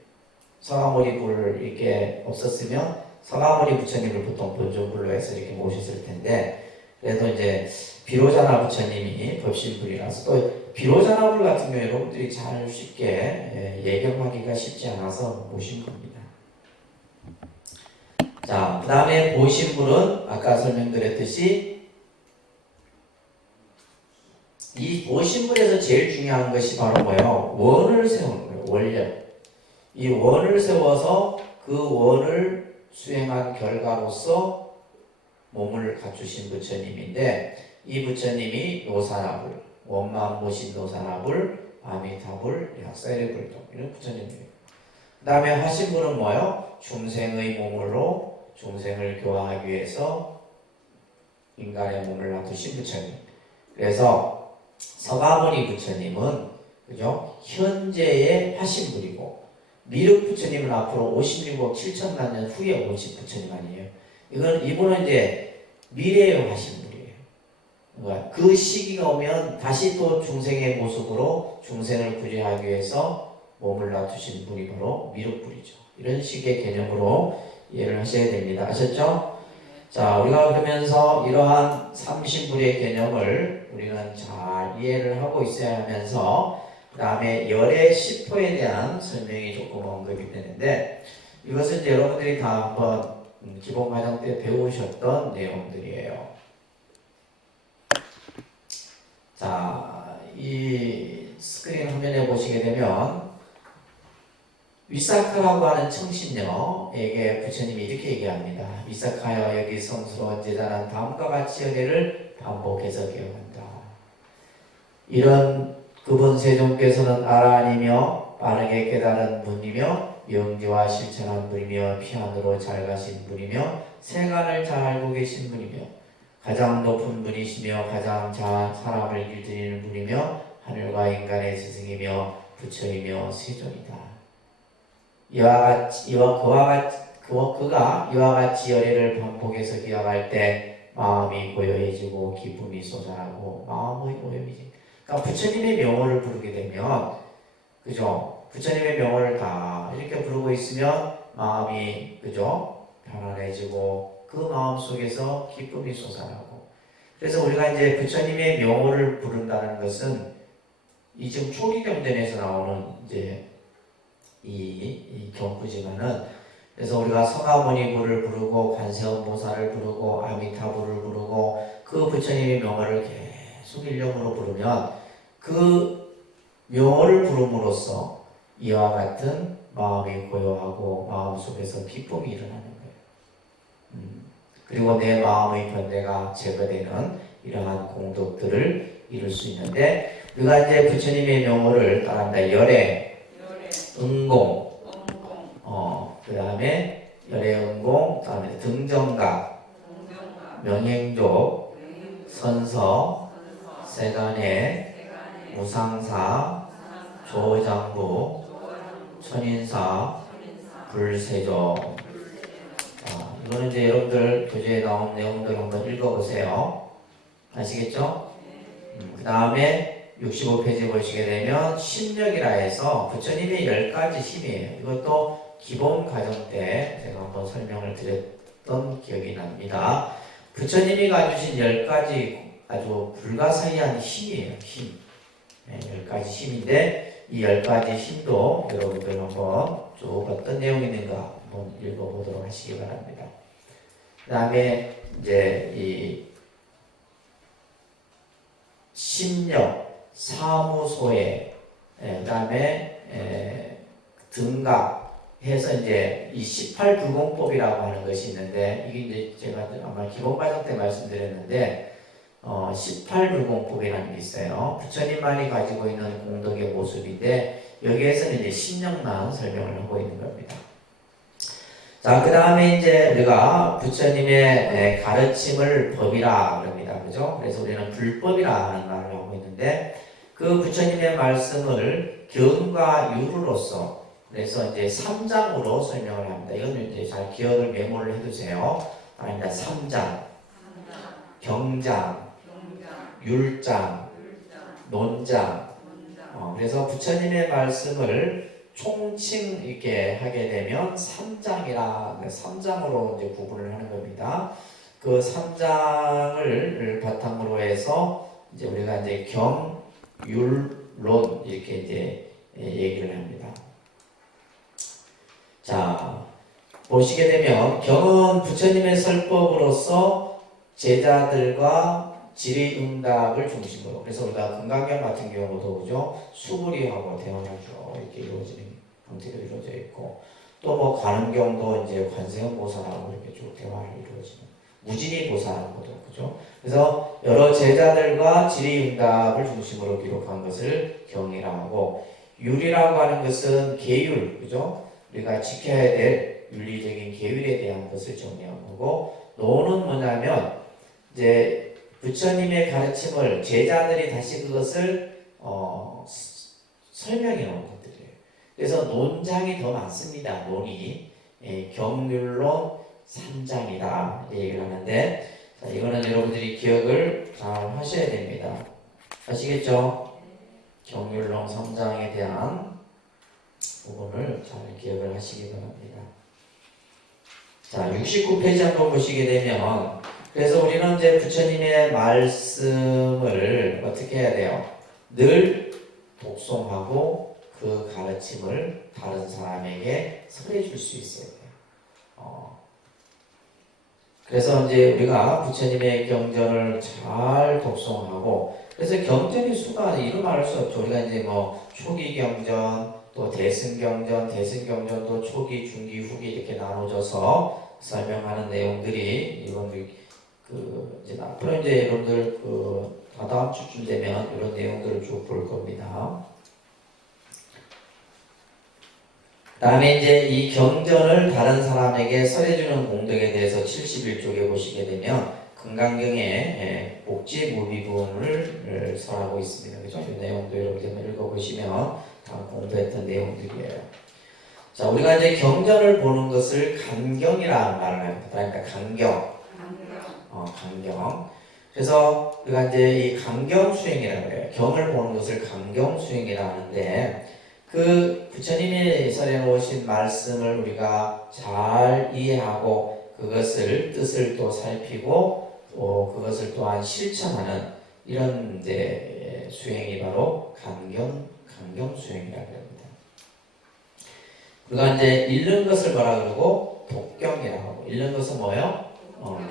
서가모니불 이렇게 없었으면 서가모니 부처님을 보통 본조불로 해서 이렇게 모셨을 텐데 그래도 이제 비로자나 부처님이 법신불이라서 또 비로자나불 같은 경우에 여러분들이 잘 쉽게 예경하기가 쉽지 않아서 모신 겁니다. 자, 그 다음에 보신불은 아까 설명드렸듯이 이 보신불에서 제일 중요한 것이 바로 뭐예요? 원을 세우는 거예요. 원력. 이 원을 세워서 그 원을 수행한 결과로서 몸을 갖추신 부처님인데 이 부처님이 노사나불, 원만보신 노사나불, 아미타불, 약사일불 이런 부처님이에요. 그 다음에 하신불은 뭐예요? 중생의 몸으로 중생을 교화하기 위해서 인간의 몸을 놔두신 부처님. 그래서 서가모니 부처님은 그죠? 현재의 하신불이고 미륵 부처님은 앞으로 56억 7천만 년 후에 오실 부처님 아니에요. 이분은 이제 미래에 하신 분이에요. 그러니까 그 시기가 오면 다시 또 중생의 모습으로 중생을 구제하기 위해서 몸을 놔두신 분이 바로 미륵불이죠. 이런 식의 개념으로 이해를 하셔야 됩니다. 아셨죠? 자, 우리가 그러면서 이러한 삼신불의 개념을 우리는 잘 이해를 하고 있어야 하면서 그 다음에 열의 시포에 대한 설명이 조금 언급이 되는데 이것은 이제 여러분들이 다 한번 기본 과정 때 배우셨던 내용들이에요. 자, 이 스크린 화면에 보시게 되면 위사카라고 하는 청신녀에게 부처님이 이렇게 얘기합니다. 위사카여, 여기 성스러운 제자는 다음과 같이 여기를 반복해서 기억한다. 이런 그분 세종께서는 아라한이며 빠르게 깨달은 분이며 영지와 실천한 분이며 피안으로 잘 가신 분이며 세간을 잘 알고 계신 분이며 가장 높은 분이시며 가장 사람을 길들이는 분이며 하늘과 인간의 스승이며 부처이며 세존이다. 그가 이와 같이 열애를 반복해서 기억할 때 마음이 고요해지고 기쁨이 솟아나고 마음의 오염이지. 그러니까 부처님의 명호를 부르게 되면, 그죠? 부처님의 명호를 다 이렇게 부르고 있으면 마음이, 그죠? 편안해지고 그 마음 속에서 기쁨이 솟아나고. 그래서 우리가 이제 부처님의 명호를 부른다는 것은 이 지금 초기경전에서 나오는 이제 이 경구지만은, 그래서 우리가 서가모니부를 부르고 관세음보살을 부르고 아미타부를 부르고 그 부처님의 명호를 계속 일념으로 부르면 그 명호를 부름으로써 이와 같은 마음이 고요하고 마음속에서 기쁨이 일어나는 거예요. 그리고 내 마음의 번뇌가 제거되는 이러한 공덕들을 이룰 수 있는데, 우리가 이제 부처님의 명호를 따라한다. 열애, 응공, 그 다음에 열애응공, 그 다음에 등정각, 명행조, 선서, 세간의, 무상사, 조장부, 천인사, 불세조. 이거는 이제 여러분들 교재에 나온 내용들 한번 읽어보세요. 아시겠죠? 그 다음에 65페이지 보시게 되면 심력이라 해서 부처님의 10가지 힘이에요. 이것도 기본 과정 때 제가 한번 설명을 드렸던 기억이 납니다. 부처님이 가주신 10가지 아주 불가사의한 힘이에요. 힘. 10가지 힘인데 이 10가지 힘도 여러분들 한번 쭉 어떤 내용이 있는가 한번 읽어보도록 하시기 바랍니다. 그 다음에 이제 이 심력, 사무소에, 그 다음에 등각 해서 이제 이 18불공법이라고 하는 것이 있는데, 이게 이제 제가 아마 기본 과정 때 말씀드렸는데, 18불공법이라는 게 있어요. 부처님만이 가지고 있는 공덕의 모습인데, 여기에서는 이제 심력만 설명을 하고 있는 겁니다. 자, 그 다음에 이제 우리가 부처님의 가르침을 법이라 그럽니다. 그죠? 그래서 우리는 불법이라 하는 말을 하고 있는데, 그 부처님의 말씀을 경과 유루로서, 그래서 이제 3장으로 설명을 합니다. 이건 이제 잘 기억을 메모를 해두세요. 아닙니다. 3장, 경장, 율장, 논장. 그래서 부처님의 말씀을 총칭 이렇게 하게 되면 3장으로 이제 구분을 하는 겁니다. 그 3장을 바탕으로 해서 이제 우리가 이제 경, 율, 론 이렇게 이제 얘기를 합니다. 자, 보시게 되면 경은 부처님의 설법으로서 제자들과 질의응답을 중심으로, 그래서 우리가 금강경 같은 경우도 그죠, 수구리하고 대화를 쭉 이렇게 이루어지는 형태로 이루어져 있고, 또 뭐 관음경도 이제 관세음보살하고 이렇게 쭉 대화를 이루어지는 무진이보살하고도 그죠. 그래서 여러 제자들과 질의응답을 중심으로 기록한 것을 경이라고 하고, 율이라고 하는 것은 계율, 그죠? 우리가 지켜야 될 윤리적인 계율에 대한 것을 정리한 거고, 노는 뭐냐면 이제 부처님의 가르침을 제자들이 다시 그것을 설명해 놓은 것들이에요. 그래서 논장이 더 많습니다. 논이. 경률론 3장이다 얘기를 하는데, 자, 이거는 여러분들이 기억을 잘 하셔야 됩니다. 아시겠죠? 경률론 3장에 대한 부분을 잘 기억을 하시기 바랍니다. 자, 69페이지 한번 보시게 되면, 그래서 우리는 이제 부처님의 말씀을 어떻게 해야 돼요? 늘 독송하고 그 가르침을 다른 사람에게 설해줄 수 있어야 돼요. 그래서 이제 우리가 부처님의 경전을 잘 독송하고, 그래서 경전의 수가 이루 말할 수 없죠. 우리가 이제 뭐 초기 경전, 또 대승경전, 대승경전도 초기, 중기, 후기 이렇게 나눠져서 설명하는 내용들이 여러분들 이제 앞으로 이제 여러분들 다다음 주쯤 되면 이런 내용들을 쭉 볼 겁니다. 다음에 이제 이 경전을 다른 사람에게 설해주는 공덕에 대해서 71쪽에 보시게 되면 금강경에 복지무비분을 설하고 있습니다. 그죠? 이 내용도 여러분들 읽어보시면 다 공부했던 내용들이에요. 자, 우리가 이제 경전을 보는 것을 간경이라는 말을 합니다. 그러니까 간경. 간경. 그래서 우리가 이제 이 간경 수행이라고 해요. 경을 보는 것을 간경 수행이라 하는데, 그 부처님이 설해 놓으신 말씀을 우리가 잘 이해하고 그것을 뜻을 또 살피고 또 그것을 또한 실천하는 이런 이제 수행이 바로 간경 수행이라고 합니다. 우리가 이제 읽는 것을 뭐라 그러고 독경이라고 하고, 읽는 것은 뭐예요?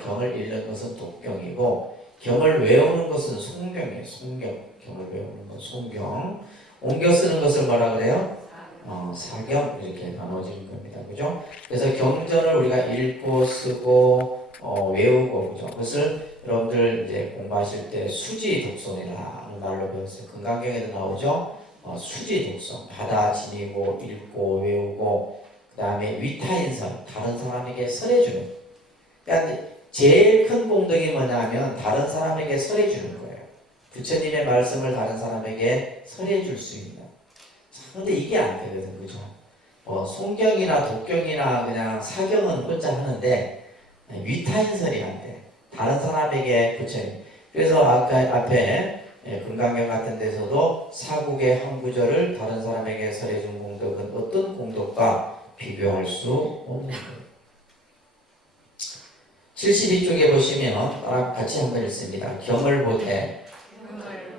경을 읽는 것은 독경이고, 경을 외우는 것은 송경이에요. 송경. 경을 외우는 건 송경. 옮겨 쓰는 것을 뭐라 그래요? 사경. 이렇게 나눠지는 겁니다. 그죠? 그래서 경전을 우리가 읽고 쓰고 외우고, 그죠? 그것을 여러분들 이제 공부하실 때 수지 독송이라는 말로 배웠어요. 금강경에도 나오죠? 수지 독송. 받아 지니고 읽고 외우고, 그 다음에 위타인설. 다른 사람에게 설해주는. 그러니까 제일 큰 공덕이 뭐냐면 다른 사람에게 설해주는 거예요. 부처님의 말씀을 다른 사람에게 설해줄 수 있는. 근데 이게 안 되거든, 그죠? 송경이나 독경이나 그냥 사경은 혼자 하는데 위타인설이 안 돼. 다른 사람에게 부처님. 그래서 아까 앞에 금강경 같은 데서도 사국의 한 구절을 다른 사람에게 설해준 공덕은 어떤 공덕과 비교할 수 없는 거예요. 72쪽에 보시면 같이 한번 읽습니다. 경을 보되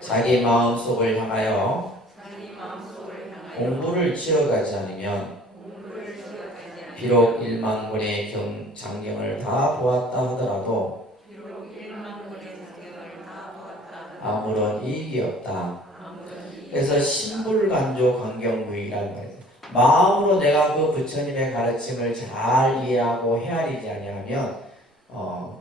자기 마음속을 향하여 공부를 지어가지 않으면 비록 1만군의 장경을 다 보았다 하더라도 아무런 이익이 없다. 그래서 신불간조 강경무이라는 거예요. 마음으로 내가 그 부처님의 가르침을 잘 이해하고 헤아리지 아니하면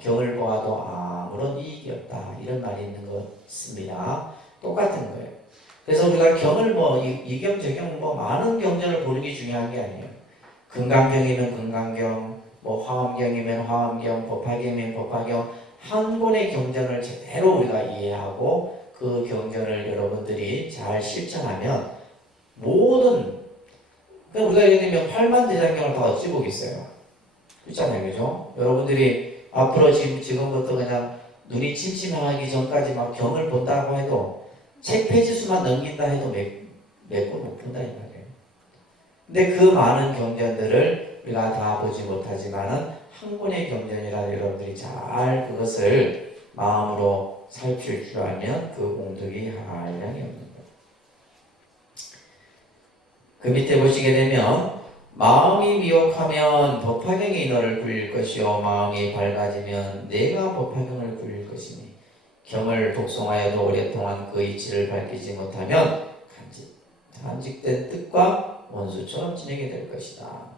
경을 보아도 아무런 이익이 없다. 이런 말이 있는 것 같습니다. 똑같은 거예요. 그래서 우리가 경을 이경 저경 많은 경전을 보는 게 중요한 게 아니에요. 금강경이면 금강경, 화엄경이면 화엄경, 법화경이면 법화경, 한 권의 경전을 제대로 우리가 이해하고 그 경전을 여러분들이 잘 실천하면 모든, 그러니까 우리가 예를 들면 팔만대장경을 다 어찌 보겠어요? 그렇잖아요, 그죠? 여러분들이 앞으로 지금부터 그냥 눈이 침침하기 전까지 막 경을 본다고 해도 책 페이지 수만 넘긴다 해도 몇 권 못 본다 이 말이에요. 근데 그 많은 경전들을 우리가 다 보지 못하지만은 한 권의 경전이라 여러분들이 잘 그것을 마음으로 살필 줄 알면 그 공덕이 한량이 없는 거예요. 그 밑에 보시게 되면 마음이 미혹하면 법화경이 너를 굴릴 것이요 마음이 밝아지면 내가 법화경을 굴릴 것이니 경을 독송하여도 오랫동안 그 이치를 밝히지 못하면 간직된 뜻과 원수처럼 지내게 될 것이다.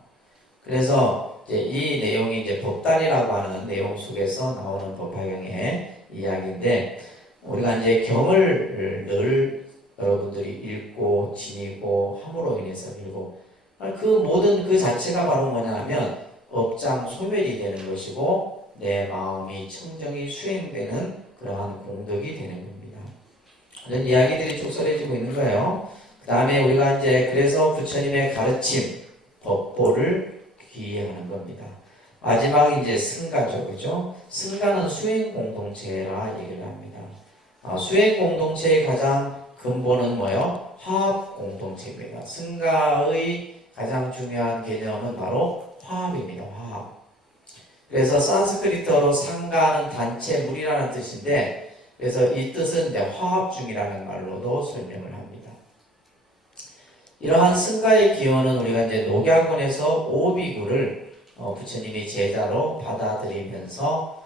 그래서 이제 이 내용이 이제 법단이라고 하는 내용 속에서 나오는 법화경의 이야기인데, 우리가 이제 경을 늘 여러분들이 읽고 지니고 함으로 인해서 그리고 그 모든 그 자체가 바로 뭐냐면 업장 소멸이 되는 것이고 내 마음이 청정이 수행되는 그러한 공덕이 되는 겁니다. 이런 이야기들이 쭉 써내지고 있는 거예요. 그 다음에 우리가 이제 그래서 부처님의 가르침, 법보를 귀의하는 겁니다. 마지막 이제 승가죠, 그죠? 승가는 수행 공동체라 얘기를 합니다. 수행 공동체의 가장 근본은 뭐요? 화합 공동체입니다. 승가의 가장 중요한 개념은 바로 화합입니다. 화합. 그래서 산스크리트어로 상가는 단체, 무리라는 뜻인데, 그래서 이 뜻은 이제 화합 중이라는 말로도 설명을 합니다. 이러한 승가의 기원은 우리가 이제 녹약원에서 오비구를 부처님이 제자로 받아들이면서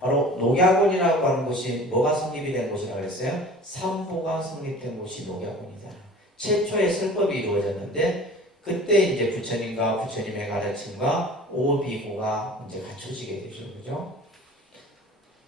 바로 녹약원이라고 하는 곳이 뭐가 성립이 된 곳이라고 그랬어요? 삼보가 성립된 곳이 녹약원이잖아. 최초의 설법이 이루어졌는데 그때 이제 부처님과 부처님의 가르침과 오비구가 이제 갖춰지게 되죠, 그죠?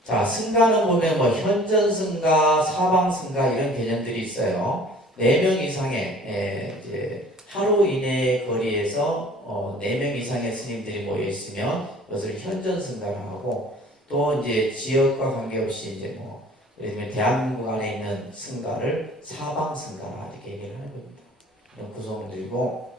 자, 승가는 보면 뭐 현전승가, 사방승가 이런 개념들이 있어요. 4명 이상의 이제 하루 이내의 거리에서 4명 이상의 스님들이 모여 있으면 그것을 현전승가라고 하고, 또 이제 지역과 관계없이 이제 뭐 예를 들면 대한민국 안에 있는 승가를 사방승가라 이렇게 얘기를 하는 겁니다. 이런 구성들이고,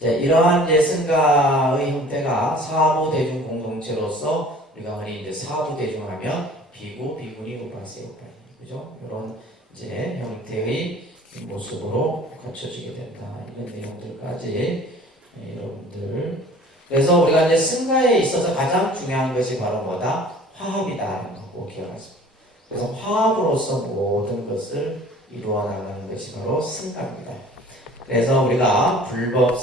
이러한 이제 승가의 형태가 사부대중 공동체로서 우리가 흔히 이제 사부대중을 하면 비구, 비구니, 우파세, 우파니, 그죠? 이런 이제 형태의 모습으로 갖춰지게 된다. 이런 내용들까지 여러분들. 그래서 우리가 이제 승가에 있어서 가장 중요한 것이 바로 뭐다? 화합이다라는 거 꼭 기억하세요. 그래서 화합으로서 모든 것을 이루어 나가는 것이 바로 승가입니다. 그래서 우리가 불법성